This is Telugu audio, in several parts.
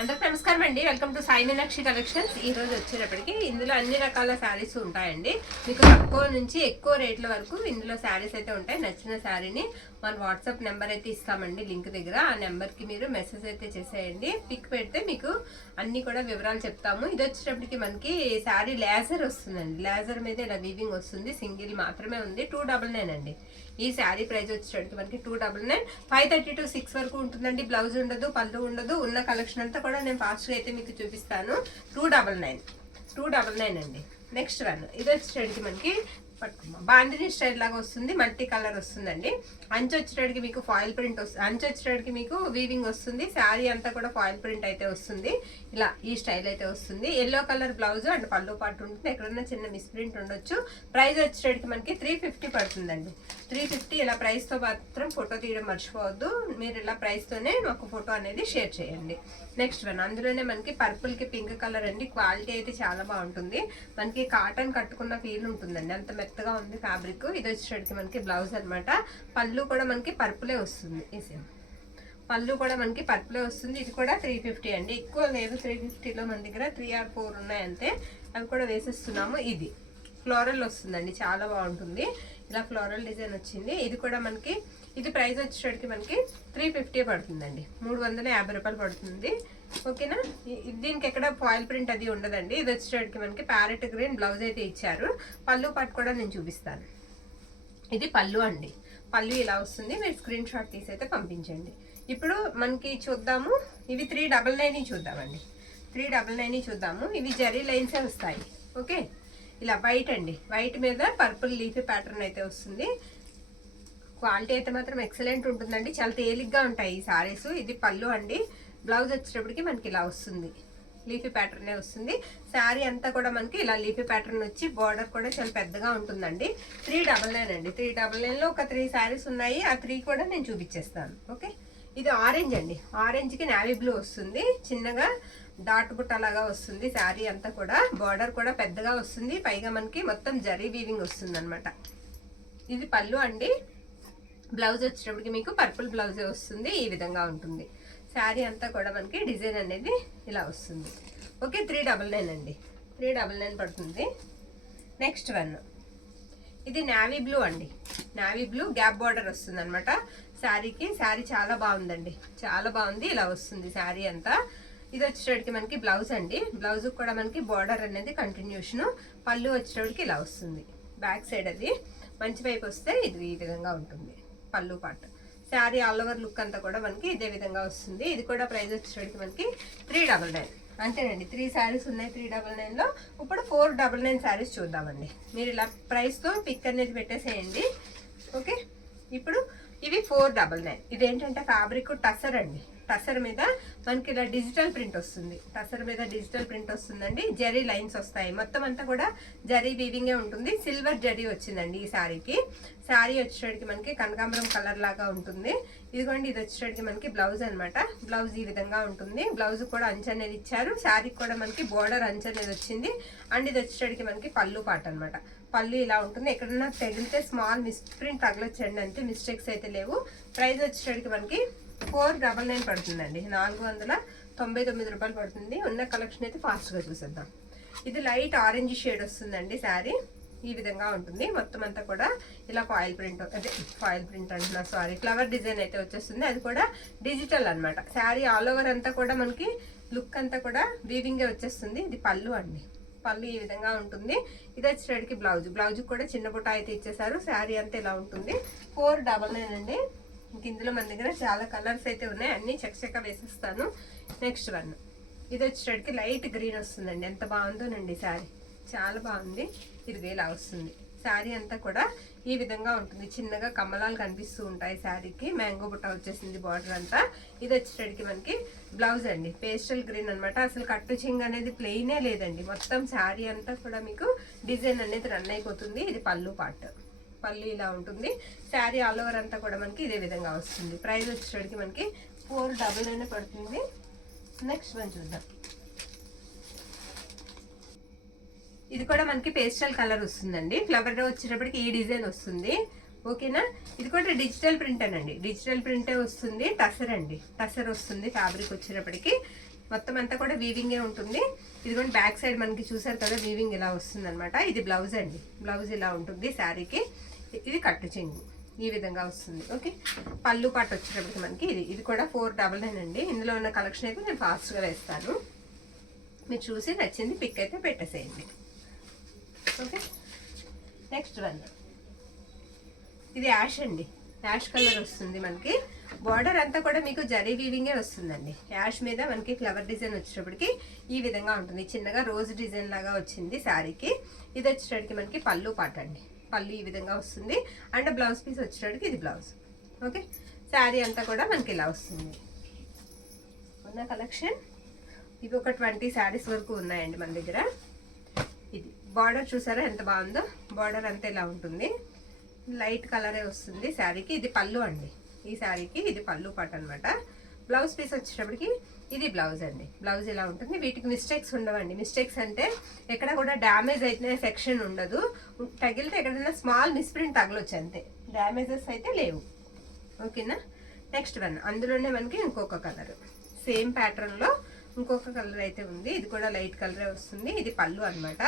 అందరికి నమస్కారం అండి. Welcome to Sai Meenakshi collections. ఈ రోజు వచ్చేటప్పటికి ఇందులో అన్ని రకాల శారీస్ ఉంటాయండి. మీకు తక్కువ నుంచి ఎక్కువ రేట్ల వరకు ఇందులో శారీస్ అయితే ఉంటాయి. నచ్చిన శారీని మన వాట్సాప్ నెంబర్ అయితే ఇస్తామండి లింక్ దగ్గర. ఆ నెంబర్కి మీరు మెసేజ్ అయితే చేసేయండి. పిక్ పెడితే మీకు అన్ని కూడా వివరాలు చెప్తాము. ఇది వచ్చేటప్పటికి మనకి శారీ లేజర్ వస్తుందండి. లేజర్ మీద ఇలా వీవింగ్ వస్తుంది. సింగిల్ మాత్రమే ఉంది. 299 అండి. ఈ శారీ ప్రైస్ వచ్చేటప్పటికి మనకి 299. 5:30 to 6 వరకు ఉంటుందండి. బ్లౌజ్ ఉండదు, పళ్ళు ఉండదు. ఉన్న కలెక్షన్ అంతా కూడా నేను ఫాస్ట్గా అయితే మీకు చూపిస్తాను. 299 అండి. నెక్స్ట్ వన్ ఇది వచ్చేటప్పటికి మనకి బాందిని స్టైల్ లాగా వస్తుంది. మల్టీ కలర్ వస్తుందండి. అంచు వచ్చేటడికి మీకు ఫాయిల్ ప్రింట్ వస్తుంది. అంచు వచ్చేటడికి మీకు వీవింగ్ వస్తుంది. శారీ అంతా కూడా ఫాయిల్ ప్రింట్ అయితే వస్తుంది. ఇలా ఈ స్టైల్ అయితే వస్తుంది. ఎల్లో కలర్ బ్లౌజ్ అండ్ పళ్ళు పాటు ఉంటుంది. ఎక్కడన్నా చిన్న మిస్ ప్రింట్ ఉండొచ్చు. ప్రైస్ వచ్చేటడికి మనకి 350 పడుతుందండి. 350. ఇలా ప్రైస్తో మాత్రం ఫోటో తీయడం మర్చిపోవద్దు. మీరు ఇలా ప్రైస్తోనే మాకు ఫోటో అనేది షేర్ చేయండి. నెక్స్ట్ వన్ అందులోనే మనకి పర్పుల్కి పింక్ కలర్ అండి. క్వాలిటీ అయితే చాలా బాగుంటుంది. మనకి కాటన్ కట్టుకున్న ఫీల్ ఉంటుందండి. అంత మెత్తగా ఉంది ఫ్యాబ్రిక్. ఇది వచ్చేటడికి మనకి బ్లౌజ్ అనమాట. పళ్ళు కూడా మనకి పర్పులే వస్తుంది. పళ్ళు కూడా మనకి పర్పులే వస్తుంది. ఇది కూడా 350 అండి. ఎక్కువ లేదు 350లో మన దగ్గర 3 or 4 ఉన్నాయి అంతే. అవి కూడా వేసేస్తున్నాము. ఇది ఫ్లోరల్ వస్తుందండి. చాలా బాగుంటుంది. ఇలా ఫ్లోరల్ డిజైన్ వచ్చింది. ఇది కూడా మనకి ఇది ప్రైస్ వచ్చేటడికి మనకి 350 పడుతుందండి. 350 రూపాయలు పడుతుంది. ఓకేనా. దీనికి ఎక్కడ ఫాయిల్ ప్రింట్ అది ఉండదండి. ఇది వచ్చేటడికి మనకి ప్యారెట్ గ్రీన్ బ్లౌజ్ అయితే ఇచ్చారు. పళ్ళు పాటు కూడా నేను చూపిస్తాను. ఇది పళ్ళు అండి. పళ్ళు ఇలా వస్తుంది. మీరు స్క్రీన్ షాట్ తీసి అయితే పంపించండి. ఇప్పుడు మనకి చూద్దాము. ఇవి 399 చూద్దామండి. 399 చూద్దాము. ఇవి జరీ లైన్సే వస్తాయి. ఓకే. ఇలా వైట్ అండి. వైట్ మీద పర్పుల్ లీఫీ ప్యాటర్న్ అయితే వస్తుంది. క్వాలిటీ అయితే మాత్రం ఎక్సలెంట్ ఉంటుందండి. చాలా తేలిగ్గా ఉంటాయి ఈ సారీస్. ఇది పళ్ళు అండి. బ్లౌజ్ వచ్చేటప్పటికి మనకి ఇలా వస్తుంది. లీఫీ ప్యాటర్నే వస్తుంది. శారీ అంతా కూడా మనకి ఇలా లీఫీ ప్యాటర్న్ వచ్చి బార్డర్ కూడా చాలా పెద్దగా ఉంటుందండి. 399 అండి. 399లో ఒక 3 శారీస్ ఉన్నాయి. ఆ 3 కూడా నేను చూపించేస్తాను. ఓకే. ఇది ఆరెంజ్ అండి. ఆరెంజ్కి నావీ బ్లూ వస్తుంది. చిన్నగా డాట్ బుట్ట లాగా వస్తుంది. శారీ అంతా కూడా బార్డర్ కూడా పెద్దగా వస్తుంది. పైగా మనకి మొత్తం జరీ వీవింగ్ వస్తుంది అనమాట. ఇది పళ్ళు అండి. బ్లౌజ్ వచ్చేటప్పటికి మీకు పర్పుల్ బ్లౌజే వస్తుంది. ఈ విధంగా ఉంటుంది. శారీ అంతా కూడా మనకి డిజైన్ అనేది ఇలా వస్తుంది. ఓకే. 399 అండి. 399 పడుతుంది. నెక్స్ట్ వన్ ఇది నావీ బ్లూ అండి. నావీ బ్లూ గ్యాప్ బార్డర్ వస్తుంది అనమాట శారీకి. శారీ చాలా బాగుందండి. చాలా బాగుంది. ఇలా వస్తుంది శారీ అంతా. ఇది వచ్చేటప్పటికి మనకి బ్లౌజ్ అండి. బ్లౌజ్ కూడా మనకి బార్డర్ అనేది కంటిన్యూషన్. పళ్ళు వచ్చేటప్పటికి ఇలా వస్తుంది. బ్యాక్ సైడ్ అది మంచి వైపు వస్తే ఇది ఈ విధంగా ఉంటుంది. పళ్ళు పాటు శారీ ఆల్ ఓవర్ లుక్ అంతా కూడా మనకి ఇదే విధంగా వస్తుంది. ఇది కూడా ప్రైస్ వచ్చేటప్పటికి మనకి 399 అంతేనండి. 3 శారీస్ ఉన్నాయి 399లో. ఇప్పుడు 499 శారీస్ చూద్దామండి. మీరు ఇలా ప్రైస్తో పిక్ అనేది పెట్టేసేయండి. ఓకే. ఇప్పుడు ఇవి 499. ఇదేంటంటే ఫ్యాబ్రిక్ టసర్ అండి. టసర్ మీద మనకి ఇలా డిజిటల్ ప్రింట్ వస్తుంది. టసర్ మీద డిజిటల్ ప్రింట్ వస్తుందండి. జరీ లైన్స్ వస్తాయి. మొత్తం అంతా కూడా జరీ వీవింగే ఉంటుంది. సిల్వర్ జరీ వచ్చిందండి ఈ శారీకి. శారీ వచ్చేటడికి మనకి కనకాంబరం కలర్ లాగా ఉంటుంది. ఇదిగోండి. ఇది వచ్చేటడికి మనకి బ్లౌజ్ అనమాట. బ్లౌజ్ ఈ విధంగా ఉంటుంది. బ్లౌజ్ కూడా అంచు అనేది ఇచ్చారు. శారీకి కూడా మనకి బోర్డర్ అంచు అనేది వచ్చింది. అండ్ ఇది వచ్చేటడికి మనకి పళ్ళు పాట అనమాట. పళ్ళు ఇలా ఉంటుంది. ఎక్కడన్నా తగిలితే స్మాల్ మిస్ ప్రింట్ తగలొచ్చండి. అంతే, మిస్టేక్స్ అయితే లేవు. ప్రైస్ వచ్చేటడికి మనకి 499 పడుతుందండి. 499 రూపాయలు పడుతుంది. ఉన్న కలెక్షన్ అయితే ఫాస్ట్గా చూసేద్దాం. ఇది లైట్ ఆరెంజ్ షేడ్ వస్తుందండి. శారీ ఈ విధంగా ఉంటుంది. మొత్తం అంతా కూడా ఇలా ఫాయిల్ ప్రింట్ అంటున్నా, సారీ, ఫ్లవర్ డిజైన్ అయితే వచ్చేస్తుంది. అది కూడా డిజిటల్ అనమాట. శారీ ఆల్ ఓవర్ అంతా కూడా మనకి లుక్ అంతా కూడా వీవింగే వచ్చేస్తుంది. ఇది పళ్ళు అండి. పళ్ళు ఈ విధంగా ఉంటుంది. ఇది వచ్చేటికి బ్లౌజ్. బ్లౌజ్ కూడా చిన్న బుట్ట అయితే ఇచ్చేసారు. శారీ అంతా ఇలా ఉంటుంది. 499 అండి. ఇంక ఇందులో మన దగ్గర చాలా కలర్స్ అయితే ఉన్నాయి. అన్ని చక్కగా వేసేస్తాను. నెక్స్ట్ వన్ ఇది వచ్చేటికి లైట్ గ్రీన్ వస్తుందండి. ఎంత బాగుందోనండి శారీ. చాలా బాగుంది. ఇది ఇలా వస్తుంది. శారీ అంతా కూడా ఈ విధంగా ఉంటుంది. చిన్నగా కమ్మలాలు కనిపిస్తూ ఉంటాయి శారీకి. మ్యాంగో బుట్ట వచ్చేసింది బార్డర్ అంతా. ఇది వచ్చేటికి మనకి బ్లౌజ్ అండి. పేస్టల్ గ్రీన్ అనమాట. అసలు కట్టు చింగ్ అనేది ప్లెయినే లేదండి. మొత్తం శారీ అంతా కూడా మీకు డిజైన్ అనేది రన్ అయిపోతుంది. ఇది పళ్ళు పార్ట్. పళ్ళు ఇలా ఉంటుంది. శారీ ఆల్ ఓవర్ అంతా కూడా మనకి ఇదే విధంగా వస్తుంది. ప్రైస్ వచ్చేటికి మనకి 499 పడుతుంది. నెక్స్ట్ వన్ చూద్దాం. ఇది కూడా మనకి పేస్టల్ కలర్ వస్తుందండి. ఫ్లవర్ వచ్చేటప్పటికి ఈ డిజైన్ వస్తుంది. ఓకేనా. ఇది కూడా డిజిటల్ ప్రింట్ అనండి. డిజిటల్ ప్రింటే వస్తుంది. టసర్ అండి. టసర్ వస్తుంది ఫ్యాబ్రిక్ వచ్చేటప్పటికి. మొత్తం అంతా కూడా వీవింగే ఉంటుంది. ఇదిగోండి బ్యాక్ సైడ్ మనకి చూసారు కదా వీవింగ్ ఇలా వస్తుంది అనమాట. ఇది బ్లౌజ్ అండి, బ్లౌజ్ ఇలా ఉంటుంది శారీకి. ఇది కట్టు చెంగు ఈ విధంగా వస్తుంది. ఓకే, పళ్ళు పాటు వచ్చేటప్పటికి మనకి ఇది కూడా 499 అండి. ఇందులో ఉన్న కలెక్షన్ అయితే నేను ఫాస్ట్గా వేస్తాను. మీరు చూసి నచ్చింది పిక్ అయితే పెట్టేసేయండి. ఓకే, నెక్స్ట్ వన్ ఇది యాష్ అండి, యాష్ కలర్ వస్తుంది మనకి. బార్డర్ అంతా కూడా మీకు జరీ వీవింగే వస్తుందండి. యాష్ మీద మనకి ఫ్లవర్ డిజైన్ వచ్చేటప్పటికి ఈ విధంగా ఉంటుంది. చిన్నగా రోజ్ డిజైన్ లాగా వచ్చింది శారీకి. ఇది వచ్చేటప్పటికి మనకి పళ్ళు పాట అండి, పళ్ళు ఈ విధంగా వస్తుంది. అండ్ బ్లౌజ్ పీస్ వచ్చేటప్పటికి ఇది బ్లౌజ్. ఓకే, శారీ అంతా కూడా మనకి ఇలా వస్తుంది. ఉన్న కలెక్షన్ ఇవి ఒక 20 శారీస్ వరకు ఉన్నాయండి మన దగ్గర. ఇది బార్డర్ చూసారా ఎంత బాగుందో, బార్డర్ అంతా ఇలా ఉంటుంది. లైట్ కలరే వస్తుంది శారీకి. ఇది పళ్ళు అండి, ఈ శారీకి ఇది పళ్ళు పాట అనమాట. బ్లౌజ్ పీస్ వచ్చేటప్పటికి ఇది బ్లౌజ్ అండి, బ్లౌజ్ ఇలా ఉంటుంది. వీటికి మిస్టేక్స్ ఉండవండి. మిస్టేక్స్ అంటే ఎక్కడ కూడా డ్యామేజ్ అయితే సెక్షన్ ఉండదు. తగిలితే ఎక్కడైనా స్మాల్ మిస్ప్రింట్ తగలొచ్చు అంతే, డ్యామేజెస్ అయితే లేవు. ఓకేనా, నెక్స్ట్ వన్ అందులోనే మనకి ఇంకొక కలర్ సేమ్ ప్యాటర్న్లో ఇంకొక కలర్ అయితే ఉంది. ఇది కూడా లైట్ కలరే వస్తుంది. ఇది పళ్ళు అనమాట.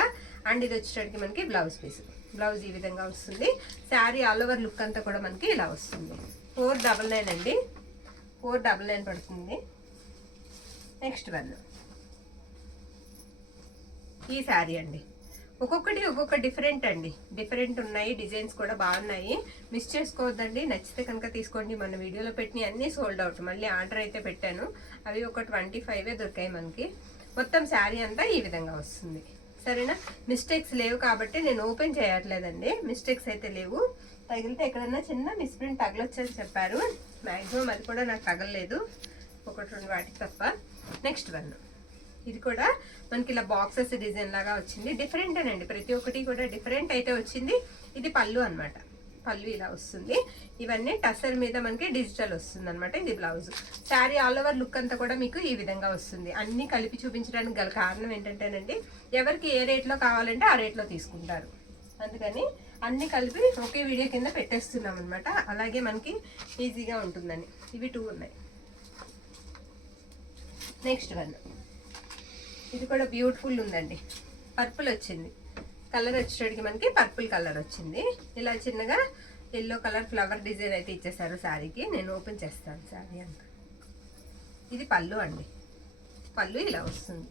అండ్ ఇది వచ్చేటప్పటికి మనకి బ్లౌజ్ పీస్, బ్లౌజ్ ఈ విధంగా వస్తుంది. శారీ ఆల్ ఓవర్ లుక్ అంతా కూడా మనకి ఇలా వస్తుంది. 499 అండి, 499 పడుతుంది. నెక్స్ట్ వన్ ఈ శారీ అండి. ఒక్కొక్కటి ఒక్కొక్క డిఫరెంట్ అండి, డిఫరెంట్ ఉన్నాయి. డిజైన్స్ కూడా బాగున్నాయి, మిస్ చేసుకోవద్దండి. నచ్చితే కనుక తీసుకోండి. మన వీడియోలో పెట్టిన అన్నీ సోల్డ్ అవుట్. మళ్ళీ ఆర్డర్ అయితే పెట్టాను, అవి ఒక 25 దొరికాయి మనకి. మొత్తం శారీ అంతా ఈ విధంగా వస్తుంది. సరేనా, మిస్టేక్స్ లేవు కాబట్టి నేను ఓపెన్ చేయట్లేదండి. మిస్టేక్స్ అయితే లేవు. తగిలితే ఎక్కడన్నా చిన్న మిస్ప్రింట్ తగలొచ్చని చెప్పారు. మ్యాక్సిమం అది కూడా నాకు తగలలేదు, 1-2 వాటికి తప్ప. నెక్స్ట్ వన్ ఇది కూడా మనకి ఇలా బాక్సెస్ డిజైన్ లాగా వచ్చింది. డిఫరెంటేనండి, ప్రతి ఒక్కటి కూడా డిఫరెంట్ అయితే వచ్చింది. ఇది పళ్ళు అనమాట, పళ్ళు ఇలా వస్తుంది. ఇవన్నీ టసర్ మీద మనకి డిజిటల్ వస్తుంది అనమాట. ఇది blouse. Sari all over look అంతా కూడా మీకు ఈ విధంగా వస్తుంది. అన్ని కలిపి చూపించడానికి గల కారణం ఏంటంటేనండి, ఎవరికి ఏ రేట్లో కావాలంటే ఆ రేట్లో తీసుకుంటారు. అందుకని అన్ని కలిపి ఒకే వీడియో కింద పెట్టేస్తున్నాం అనమాట. అలాగే మనకి ఈజీగా ఉంటుందని. ఇవి 2 ఉన్నాయి. నెక్స్ట్ వన్ ఇది కూడా బ్యూటిఫుల్ ఉందండి. పర్పుల్ వచ్చింది, కలర్ వచ్చేటికి మనకి పర్పుల్ కలర్ వచ్చింది. ఇలా చిన్నగా ఎల్లో కలర్ ఫ్లవర్ డిజైన్ అయితే ఇచ్చేసారు శారీకి. నేను ఓపెన్ చేస్తాను శారీ అంతా. ఇది పళ్ళు అండి, పళ్ళు ఇలా వస్తుంది.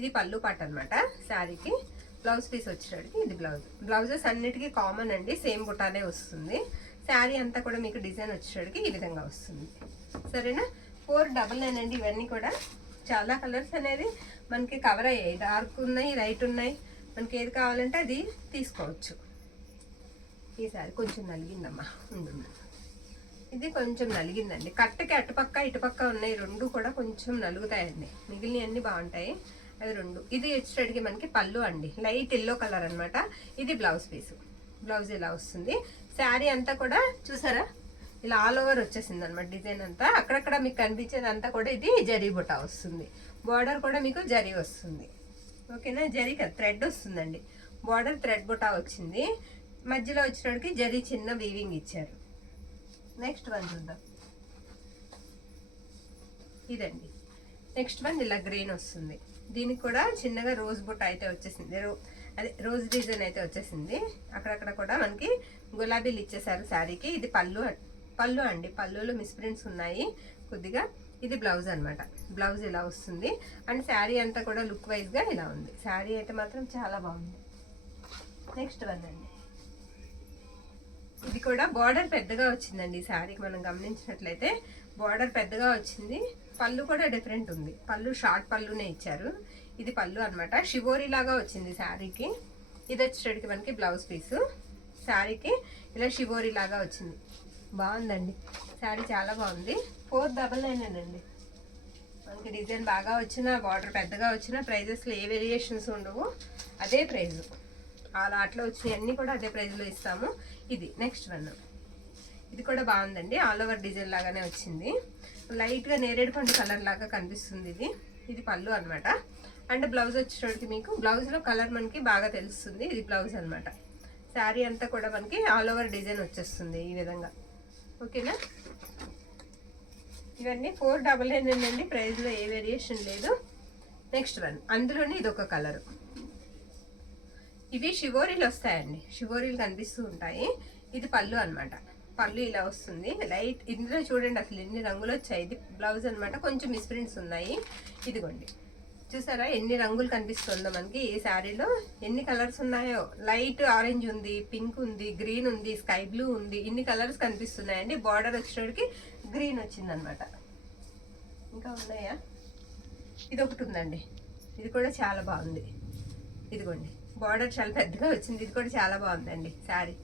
ఇది పళ్ళు పాట అనమాట శారీకి. బ్లౌజ్ పీస్ వచ్చేటికి ఇది బ్లౌజ్. బ్లౌజెస్ అన్నిటికీ కామన్ అండి, సేమ్ బుటానే వస్తుంది. శారీ అంతా కూడా మీకు డిజైన్ వచ్చేటికి ఈ విధంగా వస్తుంది. సరేనా, 499 అండి. ఇవన్నీ కూడా చాలా కలర్స్ అనేది మనకి కవర్ అయ్యాయి. డార్క్ ఉన్నాయి, లైట్ ఉన్నాయి. మనకి ఏది కావాలంటే అది తీసుకోవచ్చు. ఈసారి కొంచెం నలిగిందమ్మా, ఉంటుంది. ఇది కొంచెం నలిగిందండి. కట్టకి అటుపక్క ఇటుపక్క ఉన్నాయి, 2 కూడా కొంచెం నలుగుతాయండి. మిగిలిన అన్ని బాగుంటాయి, అది 2. ఇది వచ్చేటికి మనకి పళ్ళు అండి, లైట్ ఎల్లో కలర్ అనమాట. ఇది బ్లౌజ్ పీసు, బ్లౌజ్ ఇలా వస్తుంది. శారీ అంతా కూడా చూసారా ఇలా ఆల్ ఓవర్ వచ్చేసింది అనమాట. డిజైన్ అంతా అక్కడక్కడ మీకు కనిపించేది అంతా కూడా ఇది జరీ బుటా వస్తుంది. బార్డర్ కూడా మీకు జరీ వస్తుంది. ఓకేనా, జరీ కదా థ్రెడ్ వస్తుందండి. బార్డర్ థ్రెడ్ బుటా వచ్చింది. మధ్యలో వచ్చినోడికి జరీ చిన్న వీవింగ్ ఇచ్చారు. నెక్స్ట్ వన్ చూద్దాం. ఇదండి నెక్స్ట్ వన్. ఇలా గ్రీన్ వస్తుంది. దీనికి కూడా చిన్నగా రోజ్ బుట్ట అయితే వచ్చేసింది, అదే రోజ్ డిజైన్ అయితే వచ్చేసింది. అక్కడక్కడ కూడా మనకి గులాబీలు ఇచ్చేసారు శారీకి. ఇది పళ్ళు, పళ్ళు అండి. పళ్ళులో మిస్ప్రింట్స్ ఉన్నాయి కొద్దిగా. ఇది బ్లౌజ్ అనమాట. బ్లౌజ్ ఇలా వస్తుంది. అండ్ శారీ అంతా కూడా లుక్ వైజ్గా ఇలా ఉంది. శారీ అయితే మాత్రం చాలా బాగుంది. నెక్స్ట్ వన్ అండి. ఇది కూడా బార్డర్ పెద్దగా వచ్చిందండి. ఈ శారీకి మనం గమనించినట్లయితే బార్డర్ పెద్దగా వచ్చింది. పళ్ళు కూడా డిఫరెంట్ ఉంది. పళ్ళు షార్ట్ పళ్ళునే ఇచ్చారు. ఇది పళ్ళు అనమాట. షివోరీ లాగా వచ్చింది శారీకి. ఇది వచ్చేటికి మనకి బ్లౌజ్ పీసు. శారీకి ఇలా షివోరీ లాగా వచ్చింది. బాగుందండి శారీ, చాలా బాగుంది. 499 అండి. మనకి డిజైన్ బాగా వచ్చినా, బార్డర్ పెద్దగా వచ్చినా ప్రైజెస్లో ఏ వేరియేషన్స్ ఉండవు, అదే ప్రైజు. అలా అట్లా వచ్చినాయి అన్నీ కూడా అదే ప్రైజ్లో ఇస్తాము. ఇది నెక్స్ట్ వన్. ఇది కూడా బాగుందండి. ఆల్ ఓవర్ డిజైన్ లాగానే వచ్చింది. లైట్గా నేరేడు పండు కలర్ లాగా కనిపిస్తుంది ఇది. ఇది పళ్ళు అనమాట. అండ్ బ్లౌజ్ వచ్చేటోడికి మీకు బ్లౌజ్లో కలర్ మనకి బాగా తెలుస్తుంది. ఇది బ్లౌజ్ అనమాట. శారీ అంతా కూడా మనకి ఆల్ ఓవర్ డిజైన్ వచ్చేస్తుంది ఈ విధంగా. ఓకేనా, ఇవన్నీ 499 అండి. ప్రైస్లో ఏ వేరియేషన్ లేదు. నెక్స్ట్ వన్, అందులోనే ఇదొక కలరు. ఇవి షివోరీలు వస్తాయండి, షివోరీలు కనిపిస్తూ ఉంటాయి. ఇది పళ్ళు అనమాట. పళ్ళు ఇలా వస్తుంది లైట్. ఇందులో చూడండి అసలు ఎన్ని రంగులు వచ్చాయి. ఇది బ్లౌజ్ అనమాట. కొంచెం మిస్ప్రింట్స్ ఉన్నాయి. ఇదిగోండి, చూసారా ఎన్ని రంగులు కనిపిస్తుందో మనకి ఈ శారీలో. ఎన్ని కలర్స్ ఉన్నాయో. లైట్ ఆరెంజ్ ఉంది, పింక్ ఉంది, గ్రీన్ ఉంది, స్కై బ్లూ ఉంది. ఇన్ని కలర్స్ కనిపిస్తున్నాయండి. బార్డర్ వచ్చేటికి గ్రీన్ వచ్చింది అనమాట. ఇంకా ఉన్నాయా? ఇది ఒకటి ఉందండి, ఇది కూడా చాలా బాగుంది. ఇదిగోండి, బార్డర్ చాలా పెద్దగా వచ్చింది. ఇది కూడా చాలా బాగుందండి. శారీ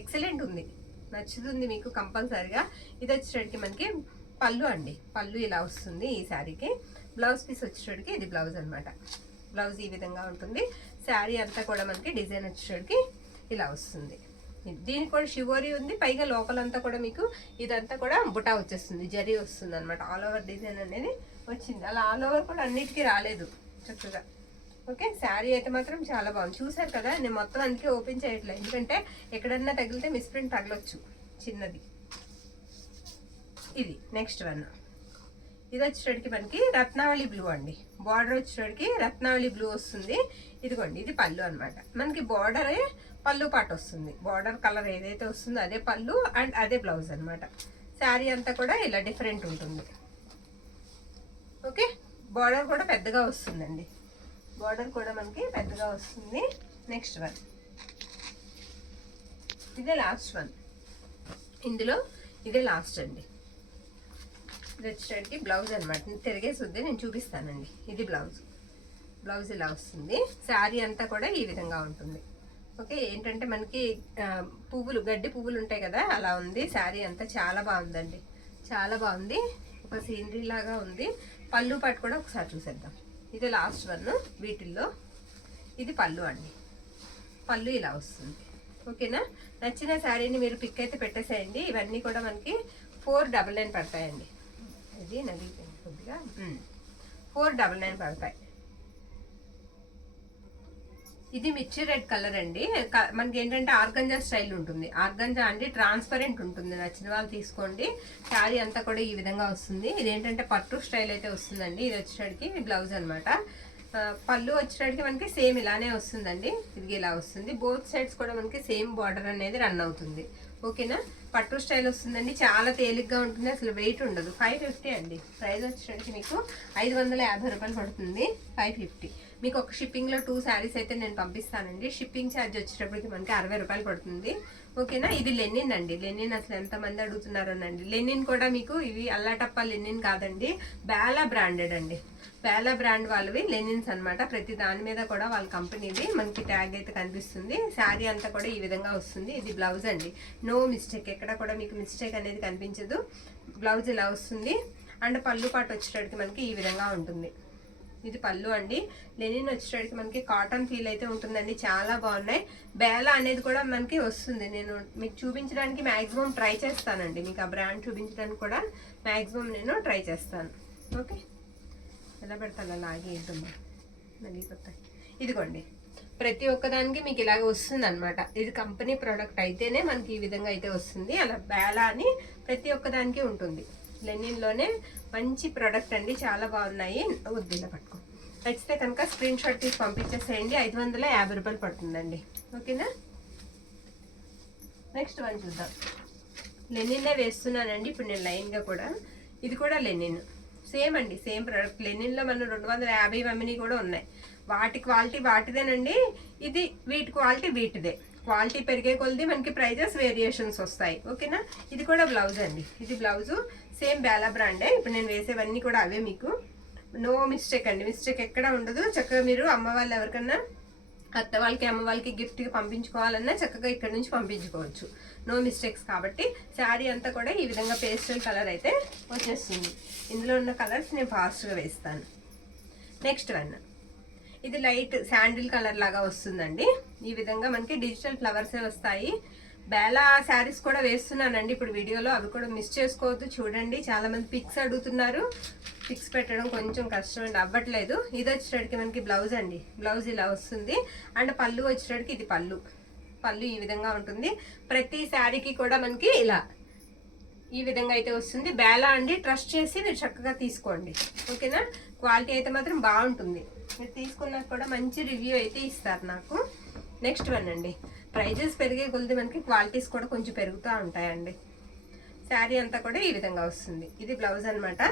ఎక్సలెంట్ ఉంది, నచ్చుతుంది మీకు కంపల్సరిగా. ఇది వచ్చేటికి మనకి పళ్ళు అండి. పళ్ళు ఇలా వస్తుంది ఈ శారీకి. బ్లౌజ్ పీస్ వచ్చేటికి ఇది బ్లౌజ్ అనమాట. బ్లౌజ్ ఈ విధంగా ఉంటుంది. శారీ అంతా కూడా మనకి డిజైన్ వచ్చేటికి ఇలా వస్తుంది. దీనికి కూడా షివోరీ ఉంది. పైగా లోపలంతా కూడా మీకు ఇదంతా కూడా బుటా వచ్చేస్తుంది, జరీ వస్తుంది అనమాట. ఆల్ ఓవర్ డిజైన్ అనేది వచ్చింది. అలా ఆల్ ఓవర్ కూడా అన్నిటికీ రాలేదు చక్కగా. ఓకే, శారీ అయితే మాత్రం చాలా బాగుంది. చూసారు కదా, నేను మొత్తం అందుకే ఓపెన్ చేయట్లేదు, ఎందుకంటే ఎక్కడన్నా తగిలితే మిస్ప్రింట్ తగలొచ్చు చిన్నది. ఇది నెక్స్ట్ వన్. ఇది వచ్చేటికి మనకి రత్నావళి బ్లూ అండి. బార్డర్ వచ్చేటికి రత్నావళి బ్లూ వస్తుంది. ఇదిగోండి, ఇది పళ్ళు అనమాట. మనకి బార్డరే పళ్ళు పాటు వస్తుంది. బార్డర్ కలర్ ఏదైతే వస్తుందో అదే పళ్ళు అండ్ అదే బ్లౌజ్ అనమాట. శారీ అంతా కూడా ఇలా డిఫరెంట్ ఉంటుంది. ఓకే, బార్డర్ కూడా పెద్దగా వస్తుందండి. బార్డర్ కూడా మనకి పెద్దగా వస్తుంది. నెక్స్ట్ వన్, ఇదే లాస్ట్ వన్. ఇందులో ఇదే లాస్ట్ అండి. ఇది వచ్చేటికి బ్లౌజ్ అనమాట. తిరిగేసి వద్దే నేను చూపిస్తానండి. ఇది బ్లౌజ్. బ్లౌజ్ ఇలా వస్తుంది. శారీ అంతా కూడా ఈ విధంగా ఉంటుంది. ఓకే, ఏంటంటే మనకి పువ్వులు, గడ్డి పువ్వులు ఉంటాయి కదా, అలా ఉంది. శారీ అంతా చాలా బాగుందండి, చాలా బాగుంది. ఒక సీనరీ లాగా ఉంది. పళ్ళు పాటు కూడా ఒకసారి చూసేద్దాం. ఇది లాస్ట్ వన్ వీటిల్లో. ఇది పళ్ళు అండి. పళ్ళు ఇలా వస్తుంది. ఓకేనా, నచ్చిన శారీని మీరు పిక్ అయితే పెట్టేసేయండి. ఇవన్నీ కూడా మనకి 499 పడతాయండి. ఇది నలిగిపోయింది కొద్దిగా. 499 పడతాయి. ఇది మిర్చి రెడ్ కలర్ అండి. మనకి ఏంటంటే ఆర్గంజా స్టైల్ ఉంటుంది. ఆర్గంజా అండి ట్రాన్స్పరెంట్ ఉంటుంది. నచ్చిన వాళ్ళు తీసుకోండి. శారీ అంతా కూడా ఈ విధంగా వస్తుంది. ఇదేంటంటే పట్టు స్టైల్ అయితే వస్తుందండి. ఇది వచ్చేటికి బ్లౌజ్ అనమాట. పళ్ళు వచ్చేటికి మనకి సేమ్ ఇలానే వస్తుందండి. ఇది ఇలా వస్తుంది. బోత్ సైడ్స్ కూడా మనకి సేమ్ బార్డర్ అనేది రన్ అవుతుంది. ఓకేనా, పట్టు స్టైల్ వస్తుందండి. చాలా తేలిగ్గా ఉంటుంది, అసలు వెయిట్ ఉండదు. 550 అండి. ప్రైస్ వచ్చేటికి మీకు 550 రూపాయలు పడుతుంది. 550. మీకు ఒక షిప్పింగ్లో 2 శారీస్ అయితే నేను పంపిస్తానండి. షిప్పింగ్ ఛార్జ్ వచ్చేటప్పటికి మనకి 60 రూపాయలు పడుతుంది. ఓకేనా, ఇది లెనిన్ అండి. లెనిన్ అసలు ఎంతమంది అడుగుతున్నారోనండి. లెనిన్ కూడా మీకు ఇవి అల్లాటప్ప లెనిన్ కాదండి, బేలా బ్రాండెడ్ అండి. బేలా బ్రాండ్ వాళ్ళవి లెనిన్స్ అనమాట. ప్రతి దాని మీద కూడా వాళ్ళ కంపెనీది మనకి ట్యాగ్ అయితే కనిపిస్తుంది. శారీ అంతా కూడా ఈ విధంగా వస్తుంది. ఇది బ్లౌజ్ అండి. నో మిస్టేక్, ఎక్కడ కూడా మీకు మిస్టేక్ అనేది కనిపించదు. బ్లౌజ్ ఇలా వస్తుంది. అండ్ పళ్ళు పాటు వచ్చేటప్పటికి మనకి ఈ విధంగా ఉంటుంది. ఇది పళ్ళు అండి. లెనిన్ వచ్చేటప్పటికి మనకి కాటన్ ఫీల్ అయితే ఉంటుందండి. చాలా బాగున్నాయి. బేలా అనేది కూడా మనకి వస్తుంది. నేను మీకు చూపించడానికి మ్యాక్సిమం ట్రై చేస్తానండి. మీకు ఆ బ్రాండ్ చూపించడానికి కూడా మ్యాక్సిమం నేను ట్రై చేస్తాను. ఓకే, ఎలా పెడతాను అలాగే ఏంటమ్మా నలిగిపోతాయి. ఇదిగోండి, ప్రతి ఒక్కదానికి మీకు ఇలాగ వస్తుంది అనమాట. ఇది కంపెనీ ప్రోడక్ట్ అయితేనే మనకి ఈ విధంగా అయితే వస్తుంది. అలా బేలా అని ప్రతి ఒక్కదానికి ఉంటుంది. లెనిన్లోనే మంచి ప్రోడక్ట్ అండి, చాలా బాగున్నాయి. వద్దిలా పట్టుకో. నచ్చితే కనుక స్క్రీన్ షాట్ తీసి పంపించేసేయండి. 550 రూపాయలు పడుతుందండి. ఓకేనా, నెక్స్ట్ వన్ చూద్దాం. లెనిన్నే వేస్తున్నానండి ఇప్పుడు నేను లైన్గా కూడా. ఇది కూడా లెనిన్ సేమ్ అండి, సేమ్ ప్రోడక్ట్. లెనిన్లో మనం 250 అమ్మిని కూడా ఉన్నాయి. వాటి క్వాలిటీ వాటిదేనండి. ఇది వీటి క్వాలిటీ వీటిదే. క్వాలిటీ పెరిగే కొలది మనకి ప్రైజెస్ వేరియేషన్స్ వస్తాయి. ఓకేనా, ఇది కూడా బ్లౌజ్ అండి. ఇది బ్లౌజు సేమ్ బేలా బ్రాండే. ఇప్పుడు నేను వేసేవన్నీ కూడా అవే. మీకు నో మిస్టేక్ అండి, మిస్టేక్ ఎక్కడ ఉండదు. చక్కగా మీరు అమ్మ వాళ్ళు ఎవరికన్నా, అత్త వాళ్ళకి, అమ్మ వాళ్ళకి గిఫ్ట్గా పంపించుకోవాలన్నా చక్కగా ఇక్కడ నుంచి పంపించుకోవచ్చు. నో మిస్టేక్స్ కాబట్టి. శారీ అంతా కూడా ఈ విధంగా పేస్టల్ కలర్ అయితే వచ్చేస్తుంది. ఇందులో ఉన్న కలర్స్ నేను ఫాస్ట్గా వేస్తాను. నెక్స్ట్ వన్, ఇది లైట్ శాండిల్ కలర్ లాగా వస్తుందండి. ఈ విధంగా మనకి డిజిటల్ ఫ్లవర్సే వస్తాయి. బేలా శారీస్ కూడా వేస్తున్నానండి ఇప్పుడు వీడియోలో, అవి కూడా మిస్ చేసుకోవద్దు. చూడండి, చాలా మంది పిక్స్ అడుగుతున్నారు. పిక్స్ పెట్టడం కొంచెం కష్టం అండి, అవ్వట్లేదు. ఇది వచ్చేటడికి మనకి బ్లౌజ్ అండి. బ్లౌజ్ ఇలా వస్తుంది. అండ్ పళ్ళు వచ్చేటడికి ఇది పళ్ళు. పళ్ళు ఈ విధంగా ఉంటుంది. ప్రతి శారీకి కూడా మనకి ఇలా ఈ విధంగా అయితే వస్తుంది. బేలా అండి, ట్రస్ట్ చేసి మీరు చక్కగా తీసుకోండి, ఓకేనా. క్వాలిటీ అయితే మాత్రం బాగుంటుంది. మీరు తీసుకున్నాక కూడా మంచి రివ్యూ అయితే ఇస్తారు నాకు. నెక్స్ట్ వన్ అండి, ప్రైజెస్ పెరిగే కొద్ది మనకి క్వాలిటీస్ కూడా కొంచెం పెరుగుతూ ఉంటాయండి. శారీ అంతా కూడా ఈ విధంగా వస్తుంది. ఇది బ్లౌజ్ అనమాట.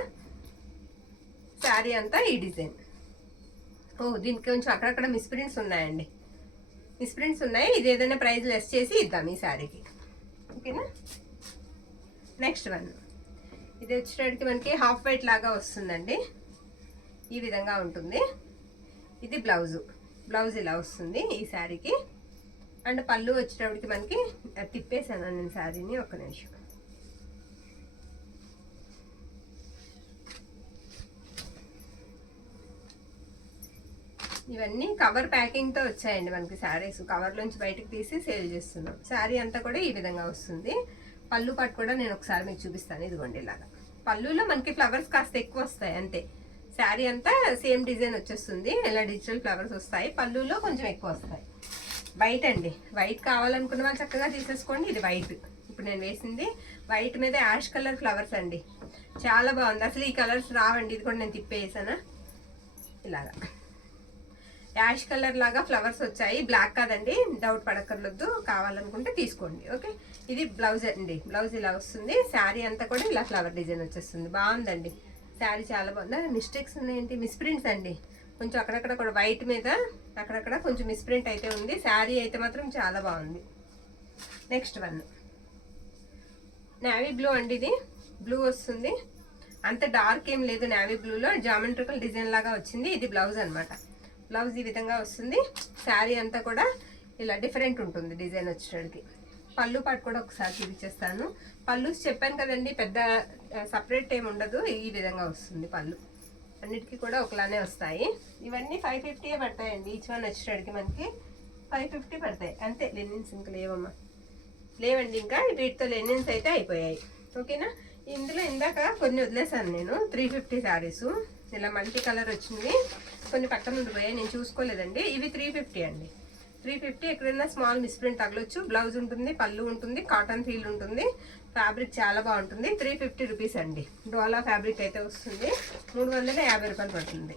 శారీ అంతా ఈ డిజైన్. దీనికి కొంచెం అక్కడక్కడ మిస్ప్రింట్స్ ఉన్నాయండి, మిస్ప్రింట్స్ ఉన్నాయి. ఇది ఏదైనా ప్రైస్ లెస్ చేసి ఇద్దాం ఈ శారీకి, ఓకేనా. నెక్స్ట్ వన్, ఇది వచ్చేటప్పటికి మనకి హాఫ్ వైట్ లాగా వస్తుందండి. ఈ విధంగా ఉంటుంది. ఇది బ్లౌజ్ ఇలా వస్తుంది ఈ శారీకి. అండ్ పళ్ళు వచ్చేటప్పటికి మనకి తిప్పేసాను నేను శారీని, ఒక్క నిమిషం. ఇవన్నీ కవర్ ప్యాకింగ్తో వచ్చాయండి మనకి శారీస్. కవర్లోంచి బయటకు తీసి సేల్ చేస్తున్నాం. శారీ అంతా కూడా ఈ విధంగా వస్తుంది. పళ్ళు పాటు కూడా నేను ఒకసారి మీకు చూపిస్తాను. ఇదిగోండి ఇలాగా. పళ్ళులో మనకి ఫ్లవర్స్ కాస్త ఎక్కువ వస్తాయి అంతే. శారీ అంతా సేమ్ డిజైన్ వచ్చేస్తుంది. ఇలా డిజిటల్ ఫ్లవర్స్ వస్తాయి. పళ్ళులో కొంచెం ఎక్కువ వస్తాయి. వైట్ అండి, వైట్ కావాలనుకున్న వాళ్ళు చక్కగా తీసేసుకోండి. ఇది వైట్. ఇప్పుడు నేను వేసింది వైట్ మీద యాష్ కలర్ ఫ్లవర్స్ అండి. చాలా బాగుంది. అసలు ఈ కలర్స్ రావండి. ఇది కూడా నేను తిప్పేసానా. ఇలాగా యాష్ కలర్ లాగా ఫ్లవర్స్ వచ్చాయి. బ్లాక్ కాదండి, డౌట్ పడక్కర్లొద్దు. కావాలనుకుంటే తీసుకోండి, ఓకే. ఇది బ్లౌజ్ అండి. బ్లౌజ్ ఇలా వస్తుంది. శారీ అంతా కూడా ఇలా ఫ్లవర్ డిజైన్ వచ్చేస్తుంది. బాగుందండి శారీ, చాలా బాగుంది. మిస్టేక్స్ ఉన్నాయేంటి, మిస్ప్రింట్స్ అండి. కొంచెం అక్కడక్కడ కూడా వైట్ మీద అక్కడక్కడ కొంచెం మిస్ప్రింట్ అయితే ఉంది. శారీ అయితే మాత్రం చాలా బాగుంది. నెక్స్ట్ వన్ నేవీ బ్లూ అండి. ఇది బ్లూ వస్తుంది. అంత డార్క్ ఏం లేదు. నేవీ బ్లూలో జామెట్రికల్ డిజైన్ లాగా వచ్చింది. ఇది బ్లౌజ్ అనమాట. బ్లౌజ్ ఈ విధంగా వస్తుంది. శారీ అంతా కూడా ఇలా డిఫరెంట్ ఉంటుంది డిజైన్ వచ్చేటికి. పళ్ళు పాటు కూడా ఒకసారి చూపించేస్తాను. పళ్ళు చెప్పాను కదండి, పెద్ద సపరేట్ ఏమి ఉండదు. ఈ విధంగా వస్తుంది పళ్ళు. అన్నిటికీ కూడా ఒకలానే వస్తాయి. ఇవన్నీ 550 పడతాయండి. ఈచ్ వన్ వచ్చేటికి మనకి 550 పడతాయి అంతే. లెనిన్స్ ఇంకా లేవమ్మా, లేవండి. ఇంకా వీటితో లెనిన్స్ అయితే అయిపోయాయి, ఓకేనా. ఇందులో ఇందాక కొన్ని వదిలేసాను నేను. 350 శారీస్ ఇలా మల్టీ కలర్ వచ్చింది. కొన్ని పక్కన ఉండిపోయాయి, నేను చూసుకోలేదండి. ఇవి 350 అండి. 350. ఎక్కడైనా స్మాల్ మిస్ప్రింట్ తగలొచ్చు. బ్లౌజ్ ఉంటుంది, పళ్ళు ఉంటుంది, కాటన్ ఫీల్ ఉంటుంది. ఫ్యాబ్రిక్ చాలా బాగుంటుంది. 350 రూపీస్ అండి. డోలా ఫ్యాబ్రిక్ అయితే వస్తుంది. 350 రూపాయలు పడుతుంది,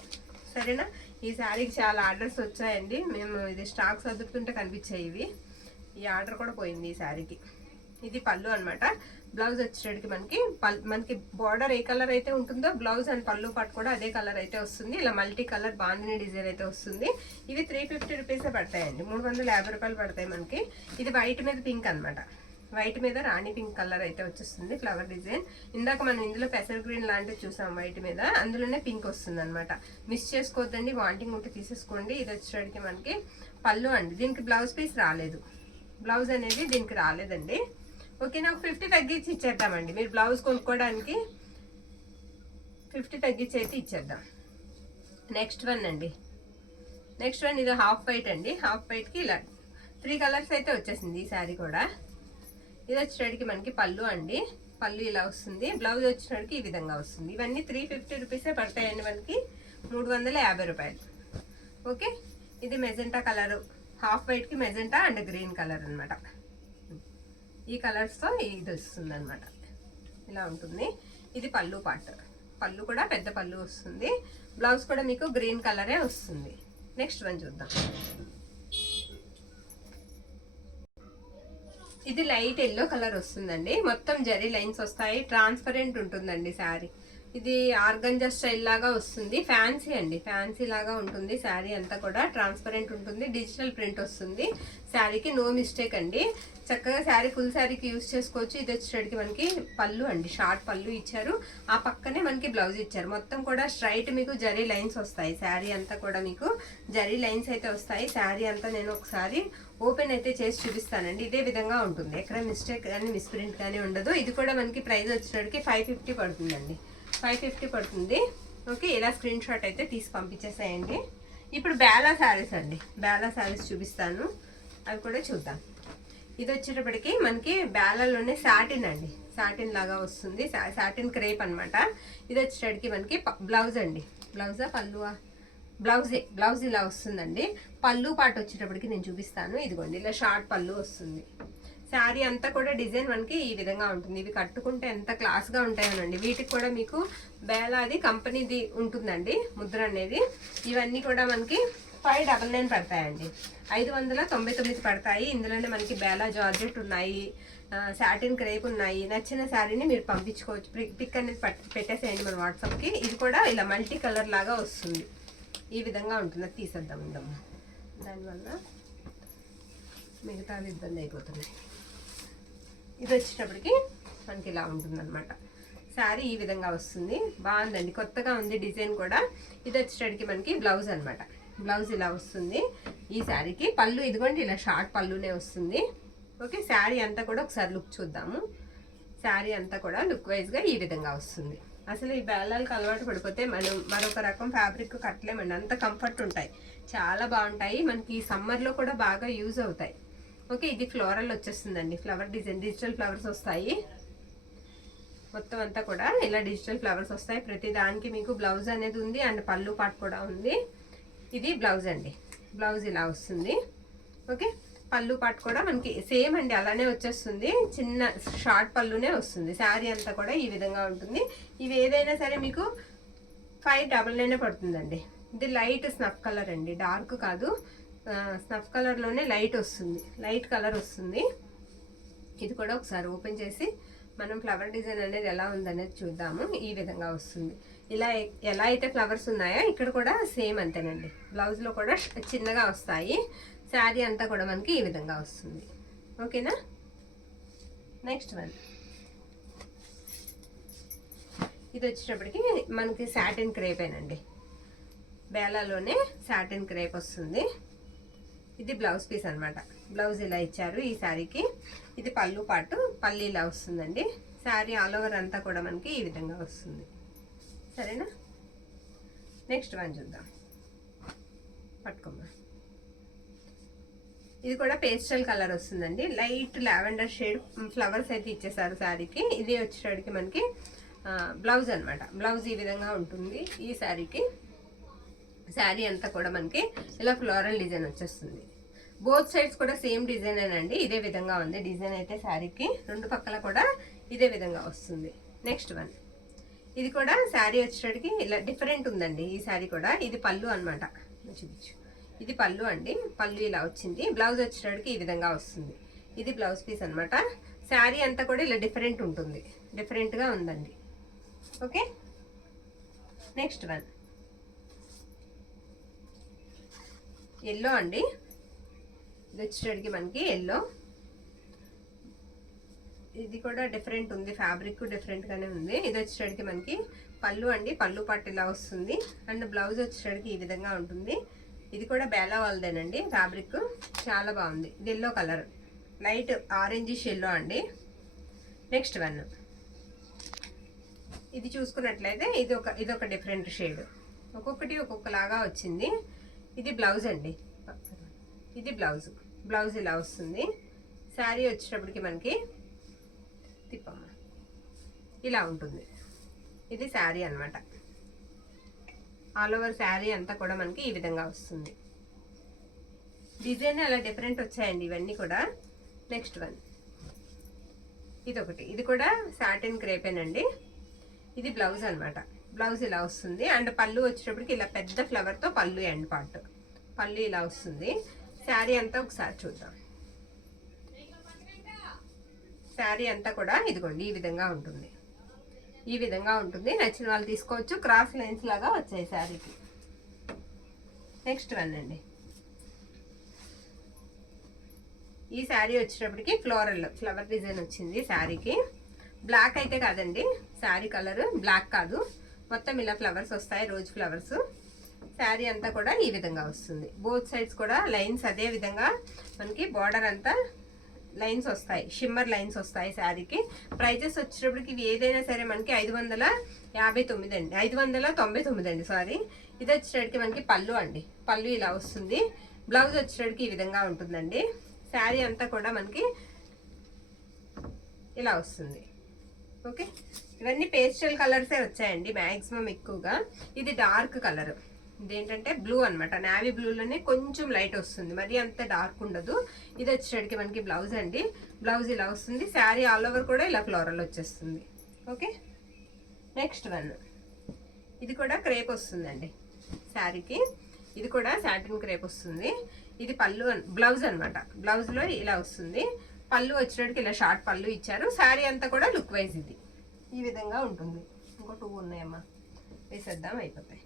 సరేనా. ఈ శారీకి చాలా ఆర్డర్స్ వచ్చాయండి. మేము ఇది స్టాక్ సర్దుతుంటే కనిపించాయి ఇవి. ఈ ఆర్డర్ కూడా పోయింది ఈ శారీకి. ఇది పళ్ళు అనమాట. బ్లౌజ్ వచ్చేటికి మనకి బార్డర్ ఏ కలర్ అయితే ఉంటుందో బ్లౌజ్ అండ్ పళ్ళు పాటు కూడా అదే కలర్ అయితే వస్తుంది. ఇలా మల్టీ కలర్ బాందిని డిజైన్ అయితే వస్తుంది. ఇవి 350 రూపీసే పడతాయండి. 350 రూపాయలు పడతాయి మనకి. ఇది వైట్ మీద పింక్ అనమాట. వైట్ మీద రాణి పింక్ కలర్ అయితే వచ్చేస్తుంది ఫ్లవర్ డిజైన్. ఇందాక మనం ఇందులో పెసర్ గ్రీన్ లాంటివి చూసాం వైట్ మీద, అందులోనే పింక్ వస్తుంది అనమాట. మిస్ చేసుకోవద్దండి, వాంటింగ్ ఉంటే తీసేసుకోండి. ఇది వచ్చేటికి మనకి పళ్ళు అండి. దీనికి బ్లౌజ్ పీస్ రాలేదు, బ్లౌజ్ అనేది దీనికి రాలేదండి, ఓకే. నాకు 50 తగ్గించి ఇచ్చేద్దామండి. మీరు బ్లౌజ్ కొనుక్కోవడానికి 50 తగ్గించి అయితే ఇచ్చేద్దాం. నెక్స్ట్ వన్ అండి. నెక్స్ట్ వన్ ఇది హాఫ్ వైట్ అండి. హాఫ్ వైట్కి ఇలా 3 కలర్స్ అయితే వచ్చేసింది ఈ శారీ కూడా. ఇది వచ్చేటికి మనకి పళ్ళు అండి. పళ్ళు ఇలా వస్తుంది. బ్లౌజ్ వచ్చేటికి ఈ విధంగా వస్తుంది. ఇవన్నీ 350 రూపీసే పడతాయండి మనకి. 350 రూపాయలు, ఓకే. ఇది మెజెంటా కలరు. హాఫ్ వైట్కి మెజెంటా అండ్ గ్రీన్ కలర్ అనమాట. ఈ కలర్స్తో ఇది వస్తుంది అనమాట. ఇలా ఉంటుంది. ఇది పళ్ళు పార్ట్. పళ్ళు కూడా పెద్ద పళ్ళు వస్తుంది. బ్లౌజ్ కూడా మీకు గ్రీన్ కలరే వస్తుంది. నెక్స్ట్ వన్ చూద్దాం. ఇది లైట్ ఎల్లో కలర్ వస్తుందండి. మొత్తం జరీ లైన్స్ వస్తాయి. ట్రాన్స్పరెంట్ ఉంటుందండి శారీ. ఇది ఆర్గంజా స్టైల్ లాగా వస్తుంది. ఫ్యాన్సీ అండి, ఫ్యాన్సీ లాగా ఉంటుంది. శారీ అంతా కూడా ట్రాన్స్పరెంట్ ఉంటుంది. డిజిటల్ ప్రింట్ వస్తుంది శారీకి. నో మిస్టేక్ అండి. చక్కగా శారీ ఫుల్ శారీకి యూజ్ చేసుకోవచ్చు. ఇది వచ్చేటికి మనకి పళ్ళు అండి. షార్ట్ పళ్ళు ఇచ్చారు. ఆ పక్కనే మనకి బ్లౌజ్ ఇచ్చారు. మొత్తం కూడా స్ట్రైట్ మీకు జరీ లైన్స్ వస్తాయి. శారీ అంతా కూడా మీకు జరీ లైన్స్ అయితే వస్తాయి. శారీ అంతా నేను ఒకసారి ఓపెన్ అయితే చేసి చూపిస్తానండి. ఇదే విధంగా ఉంటుంది. ఎక్కడ మిస్టేక్ కానీ మిస్ప్రింట్ కానీ ఉండదు. ఇది కూడా మనకి ప్రైస్ వచ్చేటికి 550 పడుతుందండి. 550 పడుతుంది, ఓకే. ఇలా స్క్రీన్ షాట్ అయితే తీసి పంపించేసేయండి. ఇప్పుడు బేలా శారీస్ అండి. బేలా శారీస్ చూపిస్తాను, అవి కూడా చూద్దాం. ఇది వచ్చేటప్పటికి మనకి బేలాలోనే సాటిన్ అండి. సాటిన్ లాగా వస్తుంది. సాటిన్ క్రేప్ అనమాట. ఇది వచ్చేటప్పటికి మనకి బ్లౌజ్ అండి. బ్లౌజా పళ్ళువా? బ్లౌజే. బ్లౌజ్ ఇలా వస్తుందండి. పళ్ళు పాటు వచ్చేటప్పటికి నేను చూపిస్తాను. ఇదిగోండి ఇలా షార్ట్ పళ్ళు వస్తుంది. శారీ అంతా కూడా డిజైన్ మనకి ఈ విధంగా ఉంటుంది. ఇవి కట్టుకుంటే ఎంత క్లాస్గా ఉంటాయోనండి. వీటికి కూడా మీకు బేలాది కంపెనీది ఉంటుందండి ముద్ర అనేది. ఇవన్నీ కూడా మనకి 599 పడతాయండి. 599 పడతాయి. ఇందులోనే మనకి బేలా జార్జెట్ ఉన్నాయి, సాటిన్ క్రేప్ ఉన్నాయి. నచ్చిన శారీని మీరు పంపించుకోవచ్చు. పిక్ అనేది పెట్టేసేయండి మన వాట్సాప్కి. ఇది కూడా ఇలా మల్టీ కలర్ లాగా వస్తుంది. ఈ విధంగా ఉంటుంది. అది తీసేద్దాం ఉందమ్మా. దానివల్ల మిగతాది ఇబ్బంది అయిపోతున్నాయి. ఇది వచ్చేటప్పటికి మనకి ఇలా ఉంటుందన్నమాట. శారీ ఈ విధంగా వస్తుంది. బాగుందండి, కొత్తగా ఉంది డిజైన్ కూడా. ఇది వచ్చేటప్పటికి మనకి బ్లౌజ్ అనమాట. బ్లౌజ్ ఇలా వస్తుంది. ఈ శారీకి పళ్ళు ఇదిగోండి ఇలా షార్ట్ పళ్ళునే వస్తుంది. ఓకే, శారీ అంతా కూడా ఒకసారి లుక్ చూద్దాము. శారీ అంతా కూడా లుక్ వైజ్గా ఈ విధంగా వస్తుంది. అసలు ఈ బేలాలకు అలవాటు పడిపోతే మనం మరొక రకం ఫ్యాబ్రిక్ కట్టలేమండి. అంత కంఫర్ట్ ఉంటాయి, చాలా బాగుంటాయి. మనకి సమ్మర్లో కూడా బాగా యూజ్ అవుతాయి. ఓకే, ఇది ఫ్లోరల్ వచ్చేస్తుందండి. ఫ్లవర్ డిజైన్, డిజిటల్ ఫ్లవర్స్ వస్తాయి. మొత్తం అంతా కూడా ఇలా డిజిటల్ ఫ్లవర్స్ వస్తాయి. ప్రతి దానికి మీకు బ్లౌజ్ అనేది ఉంది అండ్ పళ్ళు పాటు కూడా ఉంది. ఇది బ్లౌజ్ అండి. బ్లౌజ్ ఇలా వస్తుంది. ఓకే, పళ్ళు పాటు కూడా మనకి సేమ్ అండి, అలానే వచ్చేస్తుంది. చిన్న షార్ట్ పళ్ళునే వస్తుంది. శారీ అంతా కూడా ఈ విధంగా ఉంటుంది. ఇవి ఏదైనా సరే మీకు 599 పడుతుందండి. ఇది లైట్ స్నఫ్ కలర్ అండి, డార్క్ కాదు. స్నఫ్ కలర్లోనే లైట్ వస్తుంది, లైట్ కలర్ వస్తుంది. ఇది కూడా ఒకసారి ఓపెన్ చేసి మనం ఫ్లవర్ డిజైన్ అనేది ఎలా ఉందనేది చూద్దాము. ఈ విధంగా వస్తుంది. ఇలా ఎలా అయితే ఫ్లవర్స్ ఉన్నాయో ఇక్కడ కూడా సేమ్ అంతేనండి. బ్లౌజ్లో కూడా చిన్నగా వస్తాయి. శారీ అంతా కూడా మనకి ఈ విధంగా వస్తుంది. ఓకేనా, నెక్స్ట్ వన్. ఇది వచ్చేటప్పటికి మనకి సాటిన్ క్రేపేనండి. బేలాలోనే సాటిన్ క్రేప్ వస్తుంది. ఇది బ్లౌజ్ పీస్ అనమాట. బ్లౌజ్ ఇలా ఇచ్చారు ఈ శారీకి. ఇది పళ్ళు పాటు, పళ్ళు ఇలా వస్తుందండి. శారీ ఆల్ ఓవర్ అంతా కూడా మనకి ఈ విధంగా వస్తుంది. సరేనా, నెక్స్ట్ వన్ చూద్దాం. పట్టుకోమ్మా. ఇది కూడా పేస్టల్ కలర్ వస్తుందండి. లైట్ లావెండర్ షేడ్ ఫ్లవర్స్ అయితే ఇచ్చేసారు శారీకి. ఇది వచ్చేటికి మనకి బ్లౌజ్ అనమాట. బ్లౌజ్ ఈ విధంగా ఉంటుంది ఈ శారీకి. శారీ అంతా కూడా మనకి ఇలా ఫ్లోరల్ డిజైన్ వచ్చేస్తుంది. బోత్ సైడ్స్ కూడా సేమ్ డిజైన్ అండి. ఇదే విధంగా ఉంది డిజైన్ అయితే శారీకి. రెండు పక్కల కూడా ఇదే విధంగా వస్తుంది. Next one. ఇది కూడా శారీ వచ్చేటికి ఇలా డిఫరెంట్ ఉందండి ఈ శారీ కూడా. ఇది పళ్ళు అనమాట. చూపించు, ఇది పళ్ళు అండి. పళ్ళు ఇలా వచ్చింది. బ్లౌజ్ వచ్చేటికి ఈ విధంగా వస్తుంది. ఇది బ్లౌజ్ పీస్ అనమాట. శారీ అంతా కూడా ఇలా డిఫరెంట్ ఉంటుంది, డిఫరెంట్గా ఉందండి. Okay, next one. ఎల్లో అండి. ఇది వచ్చేటికి మనకి ఎల్లో. ఇది కూడా డిఫరెంట్ ఉంది, ఫ్యాబ్రిక్ డిఫరెంట్గానే ఉంది. ఇది వచ్చేటికి మనకి పళ్ళు అండి. పళ్ళు పట్టు ఇలా వస్తుంది అండ్ బ్లౌజ్ వచ్చేటికి ఈ విధంగా ఉంటుంది. ఇది కూడా బేలా వాళ్ళదేనండి ఫ్యాబ్రిక్, చాలా బాగుంది. ఇది yellow colour, light orangish yellow అండి. Next one. ఇది చూసుకున్నట్లయితే ఇదొక డిఫరెంట్ షేడ్, ఒక్కొక్కటి ఒక్కొక్కలాగా వచ్చింది. ఇది బ్లౌజ్ అండి. ఇది బ్లౌజ్. బ్లౌజ్ ఇలా వస్తుంది. శారీ వచ్చేటప్పటికి మనకి తిప్పమ్మ ఇలా ఉంటుంది. ఇది శారీ అనమాట. ఆల్ ఓవర్ శారీ అంతా కూడా మనకి ఈ విధంగా వస్తుంది. డిజైన్ అలా డిఫరెంట్ వచ్చాయండి ఇవన్నీ కూడా. Next one. ఇదొకటి. ఇది కూడా సాటిన్ క్రేపేనండి. ఇది బ్లౌజ్ అనమాట. బ్లౌజ్ ఇలా వస్తుంది అండ్ పళ్ళు వచ్చేటప్పటికి ఇలా పెద్ద ఫ్లవర్తో పళ్ళు ఎండ్ పార్ట్. పళ్ళు ఇలా వస్తుంది. శారీ అంతా ఒకసారి చూద్దాం. శారీ అంతా కూడా ఇదిగోండి ఈ విధంగా ఉంటుంది. ఈ విధంగా ఉంటుంది. నచ్చిన వాళ్ళు తీసుకోవచ్చు. క్రాస్ లైన్స్ లాగా వచ్చాయి శారీకి. నెక్స్ట్ వన్ అండి. ఈ శారీ వచ్చేటప్పటికి ఫ్లవర్ డిజైన్ వచ్చింది శారీకి. బ్లాక్ అయితే కాదండి, శారీ కలర్ బ్లాక్ కాదు. మొత్తం ఇలా ఫ్లవర్స్ వస్తాయి, రోజ్ ఫ్లవర్స్. శారీ అంతా కూడా ఈ విధంగా వస్తుంది. బోత్ సైడ్స్ కూడా లైన్స్ అదే విధంగా మనకి బార్డర్ అంతా లైన్స్ వస్తాయి, షిమ్మర్ లైన్స్ వస్తాయి శారీకి. ప్రైజెస్ వచ్చేటప్పటికి ఇవి ఏదైనా సరే మనకి 559 అండి, 599 అండి సారీ. ఇది వచ్చేటప్పటికి మనకి పళ్ళు అండి. పళ్ళు ఇలా వస్తుంది. బ్లౌజ్ వచ్చేటప్పటికి ఈ విధంగా ఉంటుందండి. శారీ అంతా కూడా మనకి ఇలా వస్తుంది. ఓకే, ఇవన్నీ పేస్టల్ కలర్సే వచ్చాయండి మ్యాక్సిమం ఎక్కువగా. ఇది డార్క్ కలర్. ఇదేంటంటే బ్లూ అనమాట, నావీ బ్లూలోనే కొంచెం లైట్ వస్తుంది, మరి అంత డార్క్ ఉండదు. ఇది వచ్చేటికి మనకి బ్లౌజ్ అండి. బ్లౌజ్ ఇలా వస్తుంది. శారీ ఆల్ ఓవర్ కూడా ఇలా ఫ్లోరల్ వచ్చేస్తుంది. ఓకే, నెక్స్ట్ వన్ ఇది కూడా క్రేప్ వస్తుందండి శారీకి. ఇది కూడా సాటిన్ క్రేప్ వస్తుంది. ఇది పళ్ళు బ్లౌజ్ అనమాట. బ్లౌజ్లో ఇలా వస్తుంది. పళ్ళు వచ్చేటికి ఇలా షార్ట్ పళ్ళు ఇచ్చారు. శారీ అంతా కూడా లుక్ వైజ్ ఇది ఈ విధంగా ఉంటుంది. ఇంకో 2 ఉన్నాయమ్మా, వేసేద్దాం, అయిపోతాయి.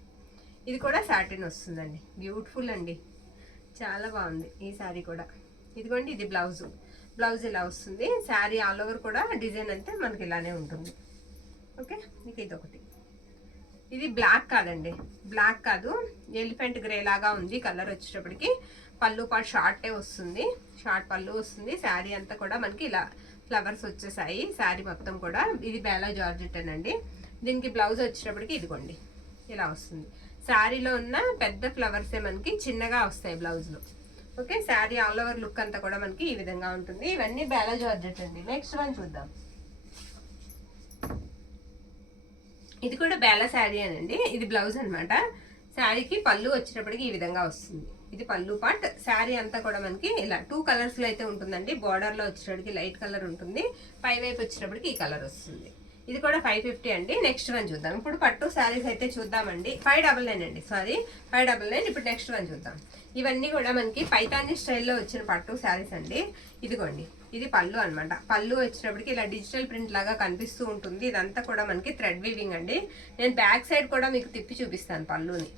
ఇది కూడా సాటిన్ వస్తుందండి. బ్యూటిఫుల్ అండి, చాలా బాగుంది ఈ శారీ కూడా. ఇదిగోండి, ఇది బ్లౌజ్. బ్లౌజ్ ఇలా వస్తుంది. శారీ ఆల్ ఓవర్ కూడా డిజైన్ అంతే మనకి ఇలానే ఉంటుంది. ఓకే, మీకు ఇది ఒకటి. ఇది బ్లాక్ కాదండి, బ్లాక్ కాదు, ఎలిఫెంట్ గ్రే లాగా ఉంది కలర్. వచ్చేటప్పటికి పళ్ళు పాటు షార్టే వస్తుంది, షార్ట్ పళ్ళు వస్తుంది. శారీ అంతా కూడా మనకి ఇలా ఫ్లవర్స్ వచ్చేసాయి శారీ మొత్తం కూడా. ఇది బేలా జార్జెట్ అండి. దీనికి బ్లౌజ్ వచ్చేటప్పటికి ఇదిగోండి ఇలా వస్తుంది. శారీలో ఉన్న పెద్ద ఫ్లవర్సే మనకి చిన్నగా వస్తాయి బ్లౌజ్లో. Okay, sari all over look అంతా కూడా మనకి ఈ విధంగా ఉంటుంది. ఇవన్నీ బేలా జార్జెట్ అండి. నెక్స్ట్ వన్ చూద్దాం. ఇది కూడా బేలా శారీ అనండి. ఇది బ్లౌజ్ అనమాట. శారీకి పళ్ళు వచ్చేటప్పటికి ఈ విధంగా వస్తుంది. ఇది పళ్ళు పార్ట్. శారీ అంతా కూడా మనకి ఇలా 2 కలర్స్ లో అయితే ఉంటుందండి. బార్డర్ లో వచ్చేటప్పటికి లైట్ కలర్ ఉంటుంది, పై వైపు వచ్చేటప్పటికి ఈ కలర్ వస్తుంది. ఇది కూడా 550 అండి. నెక్స్ట్ వన్ చూద్దాం. ఇప్పుడు పట్టు శారీస్ అయితే చూద్దామండి. 599 అండి, సారీ 599. ఇప్పుడు నెక్స్ట్ వన్ చూద్దాం. ఇవన్నీ కూడా మనకి పైతాని స్టైల్లో వచ్చిన పట్టు శారీస్ అండి. ఇదిగోండి, ఇది పళ్ళు అనమాట. పళ్ళు వచ్చేటప్పటికి ఇలా డిజిటల్ ప్రింట్ లాగా కనిపిస్తూ ఉంటుంది. ఇదంతా కూడా మనకి థ్రెడ్ వీవింగ్ అండి. నేను బ్యాక్ సైడ్ కూడా మీకు తిప్పి చూపిస్తాను పళ్ళుని.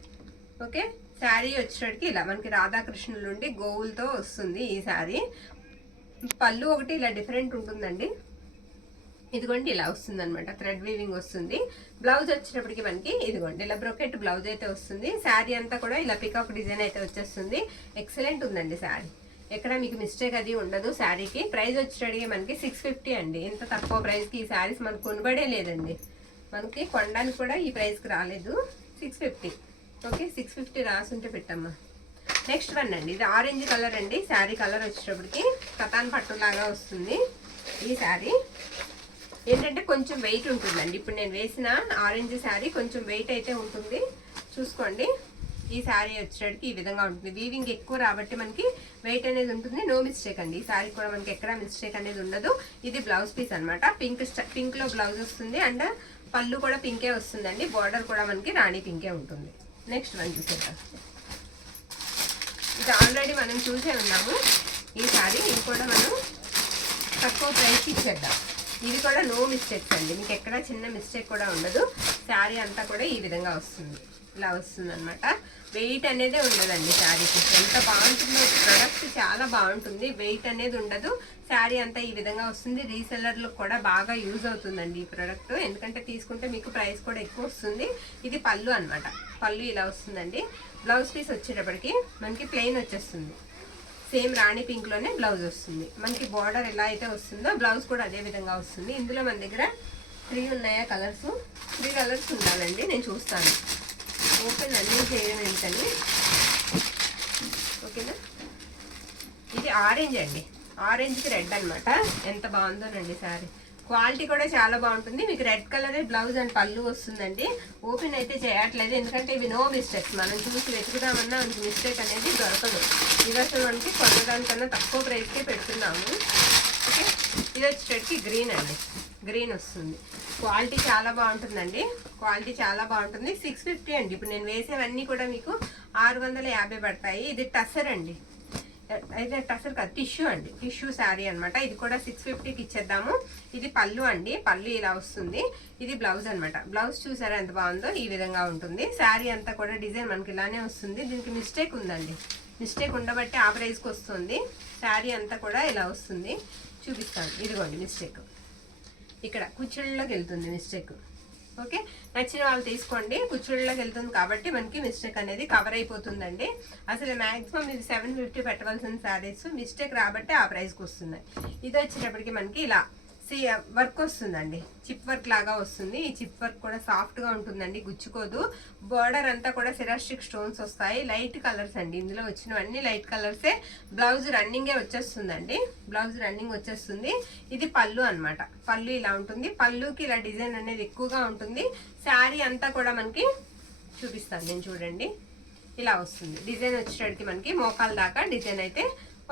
ఓకే, శారీ వచ్చేటప్పటికి ఇలా మనకి రాధాకృష్ణుల నుండి గోవులతో వస్తుంది ఈ శారీ. పళ్ళు ఒకటి ఇలా డిఫరెంట్ ఉంటుందండి. ఇదిగోండి ఇలా వస్తుంది అనమాట, థ్రెడ్ వీవింగ్ వస్తుంది. బ్లౌజ్ వచ్చేటప్పటికి మనకి ఇదిగోండి ఇలా బ్రొకెట్ బ్లౌజ్ అయితే వస్తుంది. శారీ అంతా కూడా ఇలా పికాక్ డిజైన్ అయితే వచ్చేస్తుంది. ఎక్సలెంట్ ఉందండి శారీ, ఎక్కడ మీకు మిస్టేక్ అది ఉండదు. శారీకి ప్రైస్ వచ్చేటప్పటికి మనకి 650 అండి. ఇంత తక్కువ ప్రైస్కి ఈ శారీస్ మనకు కొనబడే లేదండి. మనకి కొనడానికి కూడా ఈ ప్రైస్కి రాలేదు. 650. ఓకే, 650 రాసుంటే పెట్టమ్మా. నెక్స్ట్ వన్ అండి. ఇది ఆరెంజ్ కలర్ అండి. శారీ కలర్ వచ్చేటప్పటికి కతాన్ పట్టులాగా వస్తుంది. ఈ శారీ ఏంటంటే కొంచెం వెయిట్ ఉంటుందండి. ఇప్పుడు నేను వేసిన ఆరెంజ్ శారీ కొంచెం వెయిట్ అయితే ఉంటుంది, చూసుకోండి. ఈ శారీ వచ్చేటప్పటికి ఈ విధంగా ఉంటుంది. వీవింగ్ ఎక్కువ రాబట్టి మనకి వెయిట్ అనేది ఉంటుంది. నో మిస్టేక్ అండి. ఈ శారీ కూడా మనకి ఎక్కడ మిస్టేక్ అనేది ఉండదు. ఇది బ్లౌజ్ పీస్ అనమాట. పింక్ లో బ్లౌజ్ వస్తుంది అండ్ పళ్ళు కూడా పింకే వస్తుందండి. బార్డర్ కూడా మనకి రాణి పింకే ఉంటుంది. నెక్స్ట్ వన్ చూసేద్దాం. ఇది ఆల్రెడీ మనం చూసే ఉన్నాము ఈ శారీ. ఇది కూడా మనం తక్కువ ప్రైస్కి ఇచ్చేద్దాం. ఇది కూడా నో మిస్టేక్స్ అండి, మీకు ఎక్కడ చిన్న మిస్టేక్ కూడా ఉండదు. శారీ అంతా కూడా ఈ విధంగా వస్తుంది, ఇలా వస్తుంది అనమాట. వెయిట్ అనేది ఉండదండి శారీకి. ఎంత బాగుంటుందో ప్రొడక్ట్, చాలా బాగుంటుంది. వెయిట్ అనేది ఉండదు. శారీ అంతా ఈ విధంగా వస్తుంది. రీసెల్లర్లకు కూడా బాగా యూజ్ అవుతుందండి ఈ ప్రోడక్ట్, ఎందుకంటే తీసుకుంటే మీకు ప్రైస్ కూడా ఎక్కువ వస్తుంది. ఇది పళ్ళు అనమాట. పళ్ళు ఇలా వస్తుందండి. బ్లౌజ్ పీస్ వచ్చేటప్పటికి మనకి ప్లెయిన్ వచ్చేస్తుంది. సేమ్ రాణి పింక్ లోనే బ్లౌజ్ వస్తుంది. మనకి బార్డర్ ఎలా అయితే వస్తుందో బ్లౌజ్ కూడా అదే విధంగా వస్తుంది. ఇందులో మన దగ్గర 3 ఉన్నాయా కలర్స్? 3 కలర్స్ ఉండాలండి. నేను చూస్తాను, ఓపెన్ అన్నీ చేయడం ఏంటని. ఓకేనా, ఇది ఆరెంజ్ అండి. ఆరెంజ్కి రెడ్ అనమాట. ఎంత బాగుందోనండి శారీ. క్వాలిటీ కూడా చాలా బాగుంటుంది. మీకు రెడ్ కలరే బ్లౌజ్ అండ్ పళ్ళు వస్తుందండి. ఓపెన్ అయితే చేయట్లేదు, ఎందుకంటే ఇవి నో మిస్టేక్స్. మనం చూసి వెతుకుదామన్నా మనకి మిస్టేక్ అనేది దొరకదు. ఇది అసలు మనకి కొనడానికన్నా తక్కువ ప్రైస్కే పెడుతున్నాము. ఓకే, ఇది వచ్చేటప్పటికి గ్రీన్ అండి. గ్రీన్ వస్తుంది. క్వాలిటీ చాలా బాగుంటుందండి. క్వాలిటీ చాలా బాగుంటుంది. 650 అండి. ఇప్పుడు నేను వేసేవన్నీ కూడా మీకు 650 పడతాయి. ఇది టసర్ అండి. అయితే టసర్ కాదు, టిష్యూ అండి. టిష్యూ శారీ అనమాట. ఇది కూడా 650కి ఇచ్చేద్దాము. ఇది పళ్ళు అండి. పళ్ళు ఇలా వస్తుంది. ఇది బ్లౌజ్ అనమాట. బ్లౌజ్ చూసారా ఎంత బాగుందో? ఈ విధంగా ఉంటుంది. శారీ అంతా కూడా డిజైన్ మనకి ఇలానే వస్తుంది. దీనికి మిస్టేక్ ఉందండి. మిస్టేక్ ఉండబట్టి ఆ ప్రైస్కి వస్తుంది. శారీ అంతా కూడా ఇలా వస్తుంది. చూపిస్తాను, ఇదిగోండి మిస్టేక్. ఇక్కడ కుచ్చుళ్ళలోకి వెళ్తుంది మిస్టేక్. ఓకే, నచ్చిన వాళ్ళు తీసుకోండి. కుచ్చుళ్ళలోకి వెళ్తుంది కాబట్టి మనకి మిస్టేక్ అనేది కవర్ అయిపోతుందండి. అసలు మ్యాక్సిమం ఇది 750 పెట్టవలసిన శారీస్ మిస్టేక్ రాబట్టి ఆ ప్రైస్కి వస్తున్నాయి. ఇది వచ్చేటప్పటికి మనకి ఇలా వర్క్ వస్తుందండి. చిప్ వర్క్ లాగా వస్తుంది. ఈ చిప్ వర్క్ కూడా సాఫ్ట్గా ఉంటుందండి, గుచ్చుకోదు. బార్డర్ అంతా కూడా సిరాస్టిక్ స్టోన్స్ వస్తాయి. లైట్ కలర్స్ అండి. ఇందులో వచ్చినవన్నీ లైట్ కలర్సే. బ్లౌజ్ రన్నింగే వచ్చేస్తుందండి. బ్లౌజ్ రన్నింగ్ వచ్చేస్తుంది. ఇది పళ్ళు అనమాట. పళ్ళు ఇలా ఉంటుంది. పళ్ళుకి ఇలా డిజైన్ అనేది ఎక్కువగా ఉంటుంది. శారీ అంతా కూడా మనకి చూపిస్తాను నేను, చూడండి. ఇలా వస్తుంది. డిజైన్ వచ్చేటప్పటికి మనకి మోకాల దాకా డిజైన్ అయితే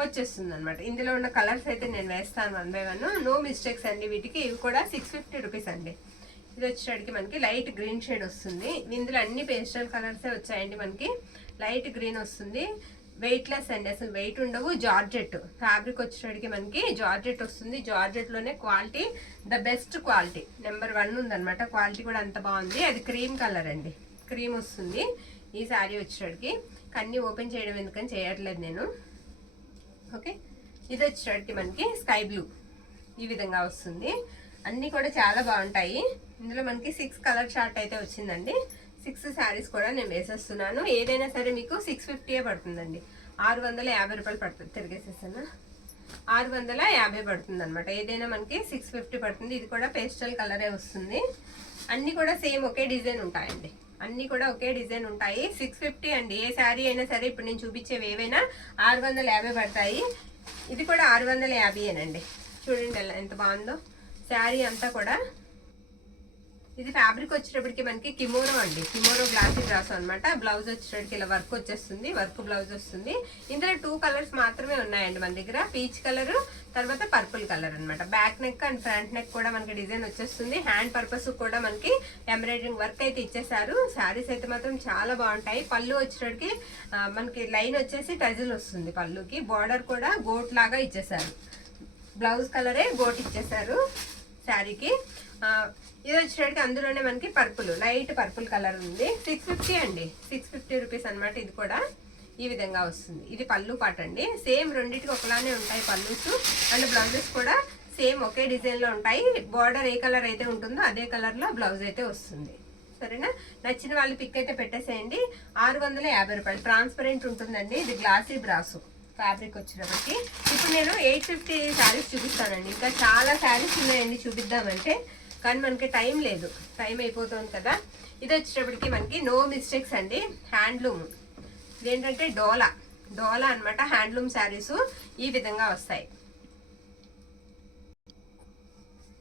వచ్చేస్తుంది అనమాట. ఇందులో ఉన్న కలర్స్ అయితే నేను వేస్తాను 1 by 1. నో మిస్టేక్స్ అండి వీటికి. ఇవి కూడా 650 రూపీస్ అండి. ఇది వచ్చేటప్పటికి మనకి లైట్ గ్రీన్ షేడ్ వస్తుంది. ఇందులో అన్ని పేస్టల్ కలర్సే వచ్చాయండి. మనకి లైట్ గ్రీన్ వస్తుంది. వెయిట్లెస్ అండి, అసలు వెయిట్ ఉండవు. జార్జెట్ ఫ్యాబ్రిక్ వచ్చేటప్పటికి మనకి జార్జెట్ వస్తుంది. జార్జెట్లోనే quality the best quality, number 1 ఉందన్నమాట. క్వాలిటీ కూడా అంత బాగుంది. అది క్రీమ్ కలర్ అండి, క్రీమ్ వస్తుంది ఈ శారీ వచ్చేటప్పటికి. అన్నీ ఓపెన్ చేయడం ఎందుకని చేయట్లేదు నేను. ఓకే, ఇది వచ్చేటప్పటికి మనకి స్కై బ్లూ ఈ విధంగా వస్తుంది. అన్నీ కూడా చాలా బాగుంటాయి. ఇందులో మనకి 6 కలర్ చార్ట్ అయితే వచ్చిందండి. 6 శారీస్ కూడా నేను వేసేస్తున్నాను. ఏదైనా సరే మీకు 650 పడుతుందండి. 650 రూపాయలు పడుతుంది. తిరిగేసేసాను, 650 పడుతుంది అనమాట. ఏదైనా మనకి 650 పడుతుంది. ఇది కూడా పేస్టల్ కలరే వస్తుంది. అన్నీ కూడా సేమ్ ఒకే డిజైన్ ఉంటాయండి. అన్నీ కూడా ఒకే డిజైన్ ఉంటాయి. 650 అండి. ఏ శారీ అయినా సరే ఇప్పుడు నేను చూపించేవి ఏవైనా 650 పడతాయి. ఇది కూడా 650ఏనండి. చూడండి ఎలా ఎంత బాగుందో శారీ అంతా కూడా. ఇది ఫ్యాబ్రిక్ వచ్చేటప్పటికి మనకి కిమోరో అండి, కిమోరో గ్లాసీ డ్రాస్ అనమాట. బ్లౌజ్ వచ్చేటప్పటికి ఇలా వర్క్ వచ్చేస్తుంది, వర్క్ బ్లౌజ్ వస్తుంది. ఇందులో 2 కలర్స్ మాత్రమే ఉన్నాయండి మన దగ్గర, పీచ్ కలర్ తర్వాత పర్పుల్ కలర్ అనమాట. Back neck and front neck కూడా మనకి డిజైన్ వచ్చేస్తుంది. హ్యాండ్ పర్పస్ కూడా మనకి ఎంబ్రాయిడరింగ్ వర్క్ అయితే ఇచ్చేసారు. శారీస్ అయితే మాత్రం చాలా బాగుంటాయి. పళ్ళు వచ్చేటప్పటికి మనకి లైన్ వచ్చేసి టజిల్ వస్తుంది పళ్ళుకి. బార్డర్ కూడా గోట్ లాగా ఇచ్చేసారు. బ్లౌజ్ కలరే గోట్ ఇచ్చేసారు శారీకి. ఇది వచ్చేటప్పటికి అందులోనే మనకి పర్పుల్, లైట్ పర్పుల్ కలర్ ఉంది. 650 అండి, 650 రూపీస్ అనమాట. ఇది కూడా ఈ విధంగా వస్తుంది. ఇది పళ్ళు పాట అండి. సేమ్ రెండింటికి ఒకలానే ఉంటాయి పళ్ళుస్ అండ్ బ్లౌజెస్ కూడా సేమ్ ఒకే డిజైన్ లో ఉంటాయి. బార్డర్ ఏ కలర్ అయితే ఉంటుందో అదే కలర్ లో బ్లౌజ్ అయితే వస్తుంది. సరేనా, నచ్చిన వాళ్ళు పిక్ అయితే పెట్టేసేయండి. 650 రూపాయలు. ట్రాన్స్పరెంట్ ఉంటుందండి. ఇది గ్లాసీ బ్రాసు ఫ్యాబ్రిక్ వచ్చినప్పటికి. ఇప్పుడు నేను 850 శారీస్ చూపిస్తానండి. ఇంకా చాలా శారీస్ ఉన్నాయండి చూపిద్దామంటే, కానీ మనకి టైం లేదు, టైం అయిపోతుంది కదా. ఇది వచ్చేటప్పటికి మనకి నో మిస్టేక్స్ అండి. హ్యాండ్లూమ్, ఇదేంటంటే డోలా అనమాట. హ్యాండ్లూమ్ శారీస్ ఈ విధంగా వస్తాయి.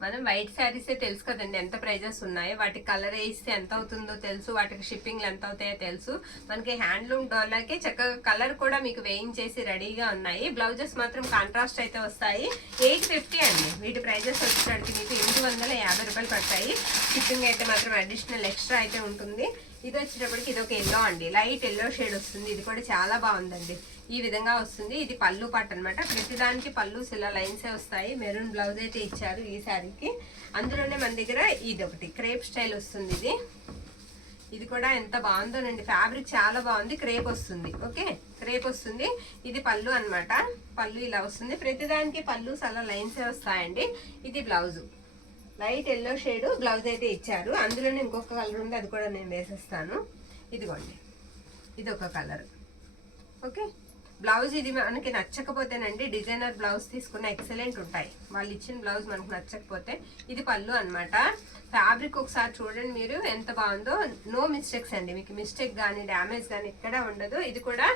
మనం వైట్ శారీసే తెలుసు కదండి ఎంత ప్రైజెస్ ఉన్నాయో. వాటికి కలర్ వేస్తే ఎంత అవుతుందో తెలుసు, వాటికి షిప్పింగ్లు ఎంత అవుతాయో తెలుసు. మనకి హ్యాండ్లూమ్ డోలాకి చక్కగా కలర్ కూడా మీకు వేయించేసి రెడీగా ఉన్నాయి. బ్లౌజెస్ మాత్రం కాంట్రాస్ట్ అయితే వస్తాయి. 850 అండి. వీటి ప్రైజెస్ వచ్చేసరికి మీకు 850 రూపాయలు పడతాయి. షిప్పింగ్ అయితే మాత్రం అడిషనల్ ఎక్స్ట్రా అయితే ఉంటుంది. ఇది వచ్చేటప్పటికి ఇది ఒక ఎల్లో అండి, లైట్ ఎల్లో షేడ్ వస్తుంది. ఇది కూడా చాలా బాగుందండి. ఈ విధంగా వస్తుంది. ఇది పళ్ళు పాట అనమాట. ప్రతిదానికి పళ్ళు ఇలా లైన్సే వస్తాయి. మెరూన్ బ్లౌజ్ అయితే ఇచ్చారు ఈ శారీకి. అందులోనే మన దగ్గర ఇది ఒకటి క్రేప్ స్టైల్ వస్తుంది. ఇది కూడా ఎంత బాగుందోనండి. ఫ్యాబ్రిక్ చాలా బాగుంది. క్రేప్ వస్తుంది. ఓకే, క్రేప్ వస్తుంది. ఇది పళ్ళు అనమాట. పళ్ళు ఇలా వస్తుంది. ప్రతిదానికి పళ్ళు అలా లైన్సే వస్తాయండి. ఇది blouse, light yellow shade blouse అయితే ఇచ్చారు. అందులోనే ఇంకొక కలర్ ఉంది, అది కూడా నేను వేసేస్తాను. ఇదిగోండి, ఇది ఒక కలర్. ఓకే, బ్లౌజ్ ఇది మనకి నచ్చకపోతేనండి డిజైనర్ బ్లౌజ్ తీసుకున్న ఎక్సలెంట్ ఉంటాయి. వాళ్ళు ఇచ్చిన బ్లౌజ్ మనకు నచ్చకపోతే. ఇది పళ్ళు అనమాట. ఫ్యాబ్రిక్ ఒకసారి చూడండి మీరు ఎంత బాగుందో. నో మిస్టేక్స్ అండి, మీకు మిస్టేక్ కానీ డ్యామేజ్ కానీ ఎక్కడ ఉండదు. ఇది కూడా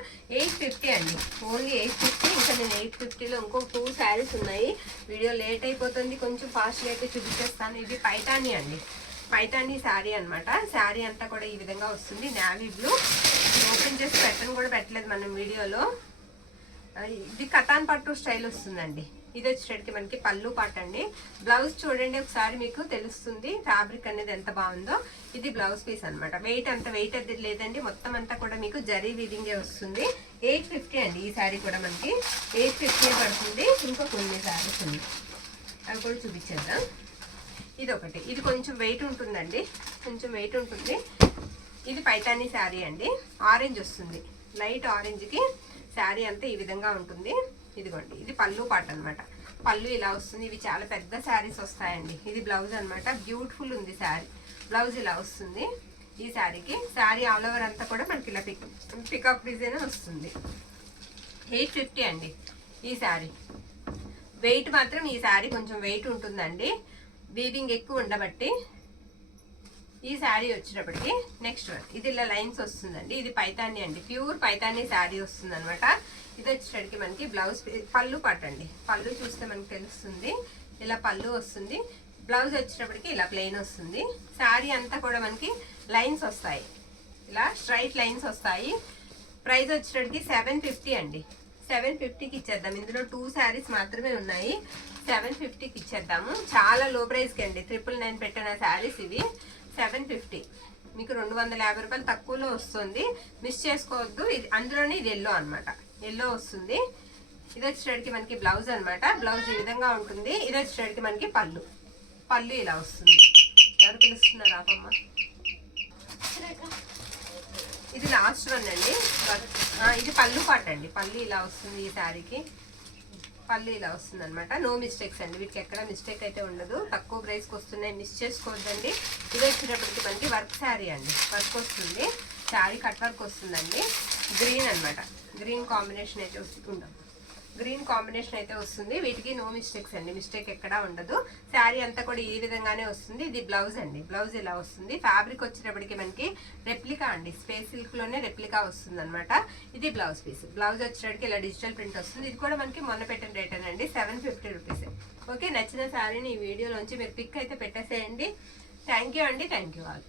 850 అండి, ఓన్లీ 850. ఇంకా నేను 850లో ఇంకొక 2 శారీస్ ఉన్నాయి. వీడియో లేట్ అయిపోతుంది, కొంచెం ఫాస్ట్గా అయితే చూపించేస్తాను. ఇది పైతాని అండి, పైతాని శారీ అనమాట. శారీ అంతా కూడా ఈ విధంగా వస్తుంది. Navy blue. ఓపెన్ చేసి పెట్టను కూడా పెట్టలేదు మనం వీడియోలో. ఇది కటాన్ పట్టు స్టైల్ వస్తుందండి. ఇది వచ్చేటికి మనకి పళ్ళు పాట అండి. బ్లౌజ్ చూడండి ఒకసారి, మీకు తెలుస్తుంది ఫ్యాబ్రిక్ అనేది ఎంత బాగుందో. ఇది బ్లౌజ్ పీస్ అనమాట. వెయిట్ అంత వెయిట్ అది లేదండి, మొత్తం అంతా కూడా మీకు జరీ వీవింగే వస్తుంది. 850 అండి. ఈ శారీ కూడా మనకి 850 పడుతుంది. ఇంకా కొన్ని శారీస్ ఉన్నాయి, అవి కూడా చూపించేద్దాం. ఇది ఒకటి, ఇది కొంచెం వెయిట్ ఉంటుందండి, కొంచెం వెయిట్ ఉంటుంది. ఇది పైతానీ శారీ అండి. ఆరెంజ్ వస్తుంది, లైట్ ఆరెంజ్కి శారీ అంతా ఈ విధంగా ఉంటుంది. ఇదిగోండి, ఇది పళ్ళు పాట అనమాట. పళ్ళు ఇలా వస్తుంది. ఇవి చాలా పెద్ద శారీస్ వస్తాయండి. ఇది బ్లౌజ్ అనమాట. బ్యూటిఫుల్ ఉంది శారీ. బ్లౌజ్ ఇలా వస్తుంది ఈ శారీకి. శారీ ఆల్ ఓవర్ అంతా కూడా మనకి ఇలా పికప్ డిజైన్ వస్తుంది. 850 అండి ఈ శారీ. వెయిట్ మాత్రం ఈ శారీ కొంచెం వెయిట్ ఉంటుందండి, వీవింగ్ ఎక్కువ ఉండబట్టి. ఈ శారీ వచ్చేటప్పటికి నెక్స్ట్ వన్, ఇది ఇలా లైన్స్ వస్తుందండి. ఇది పైతాని అండి, ప్యూర్ పైతాని శారీ వస్తుంది అనమాట. ఇది వచ్చేటప్పటికి మనకి బ్లౌజ్ పళ్ళు పట్టండి. పళ్ళు చూస్తే మనకి తెలుస్తుంది. ఇలా పళ్ళు వస్తుంది. బ్లౌజ్ వచ్చేటప్పటికి ఇలా ప్లెయిన్ వస్తుంది. శారీ అంతా కూడా మనకి లైన్స్ వస్తాయి, ఇలా స్ట్రైట్ లైన్స్ వస్తాయి. ప్రైస్ వచ్చేటప్పటికి 750 అండి. 750కి ఇచ్చేద్దాం. ఇందులో 2 శారీస్ మాత్రమే ఉన్నాయి. 750కి ఇచ్చేద్దాము. చాలా లో ప్రైస్కి అండి. 999 పెట్టిన శారీస్ ఇవి. 750 మీకు 250 రూపాయలు తక్కువలో వస్తుంది. మిస్ చేసుకోవద్దు. ఇది అందులోనే ఇది ఎల్లో అనమాట. ఎల్లో వస్తుంది. ఇది వచ్చేటప్పటికి మనకి బ్లౌజ్ అనమాట. బ్లౌజ్ ఈ విధంగా ఉంటుంది. ఇది వచ్చేటప్పటికి మనకి పళ్ళు. పళ్ళు ఇలా వస్తుంది. ఎవరు పిలుస్తున్నారు ఆపమ్మ? ఇది లాస్ట్ వన్ అండి. ఇది పళ్ళు పాట అండి. పళ్ళు ఇలా వస్తుంది. ఈ శారీకి పళ్ళు ఇలా వస్తుంది అనమాట. నో మిస్టేక్స్ అండి. వీటికి ఎక్కడ మిస్టేక్ అయితే ఉండదు. తక్కువ ప్రైస్కి వస్తున్నాయి. మిస్ చేసుకోవద్దండి. ఇది వచ్చేటప్పటికి మనకి వర్క్ శారీ అండి. వర్క్ వస్తుంది. శారీ కట్ వర్క్ వస్తుందండి. గ్రీన్ అనమాట. గ్రీన్ కాంబినేషన్ అయితే వస్తుంది. గ్రీన్ కాంబినేషన్ అయితే వస్తుంది. వీటికి నో మిస్టేక్స్ అండి. మిస్టేక్ ఎక్కడా ఉండదు. శారీ అంతా కూడా ఈ విధంగానే వస్తుంది. ఇది బ్లౌజ్ అండి. బ్లౌజ్ ఇలా వస్తుంది. ఫ్యాబ్రిక్ వచ్చేటప్పటికి మనకి రెప్లికా అండి. స్పేస్ సిల్క్ లోనే రెప్లికా వస్తుంది అనమాట. ఇది బ్లౌజ్ పీస్. బ్లౌజ్ వచ్చేటప్పటికి ఇలా డిజిటల్ ప్రింట్ వస్తుంది. ఇది కూడా మనకి మొన్న పెట్టిన రేట్ అండి. 750 రూపీస్. ఓకే, నచ్చిన శారీని ఈ వీడియోలోంచి మీరు పిక్ అయితే పెట్టేసేయండి. థ్యాంక్ యూ అండి. Thank you all.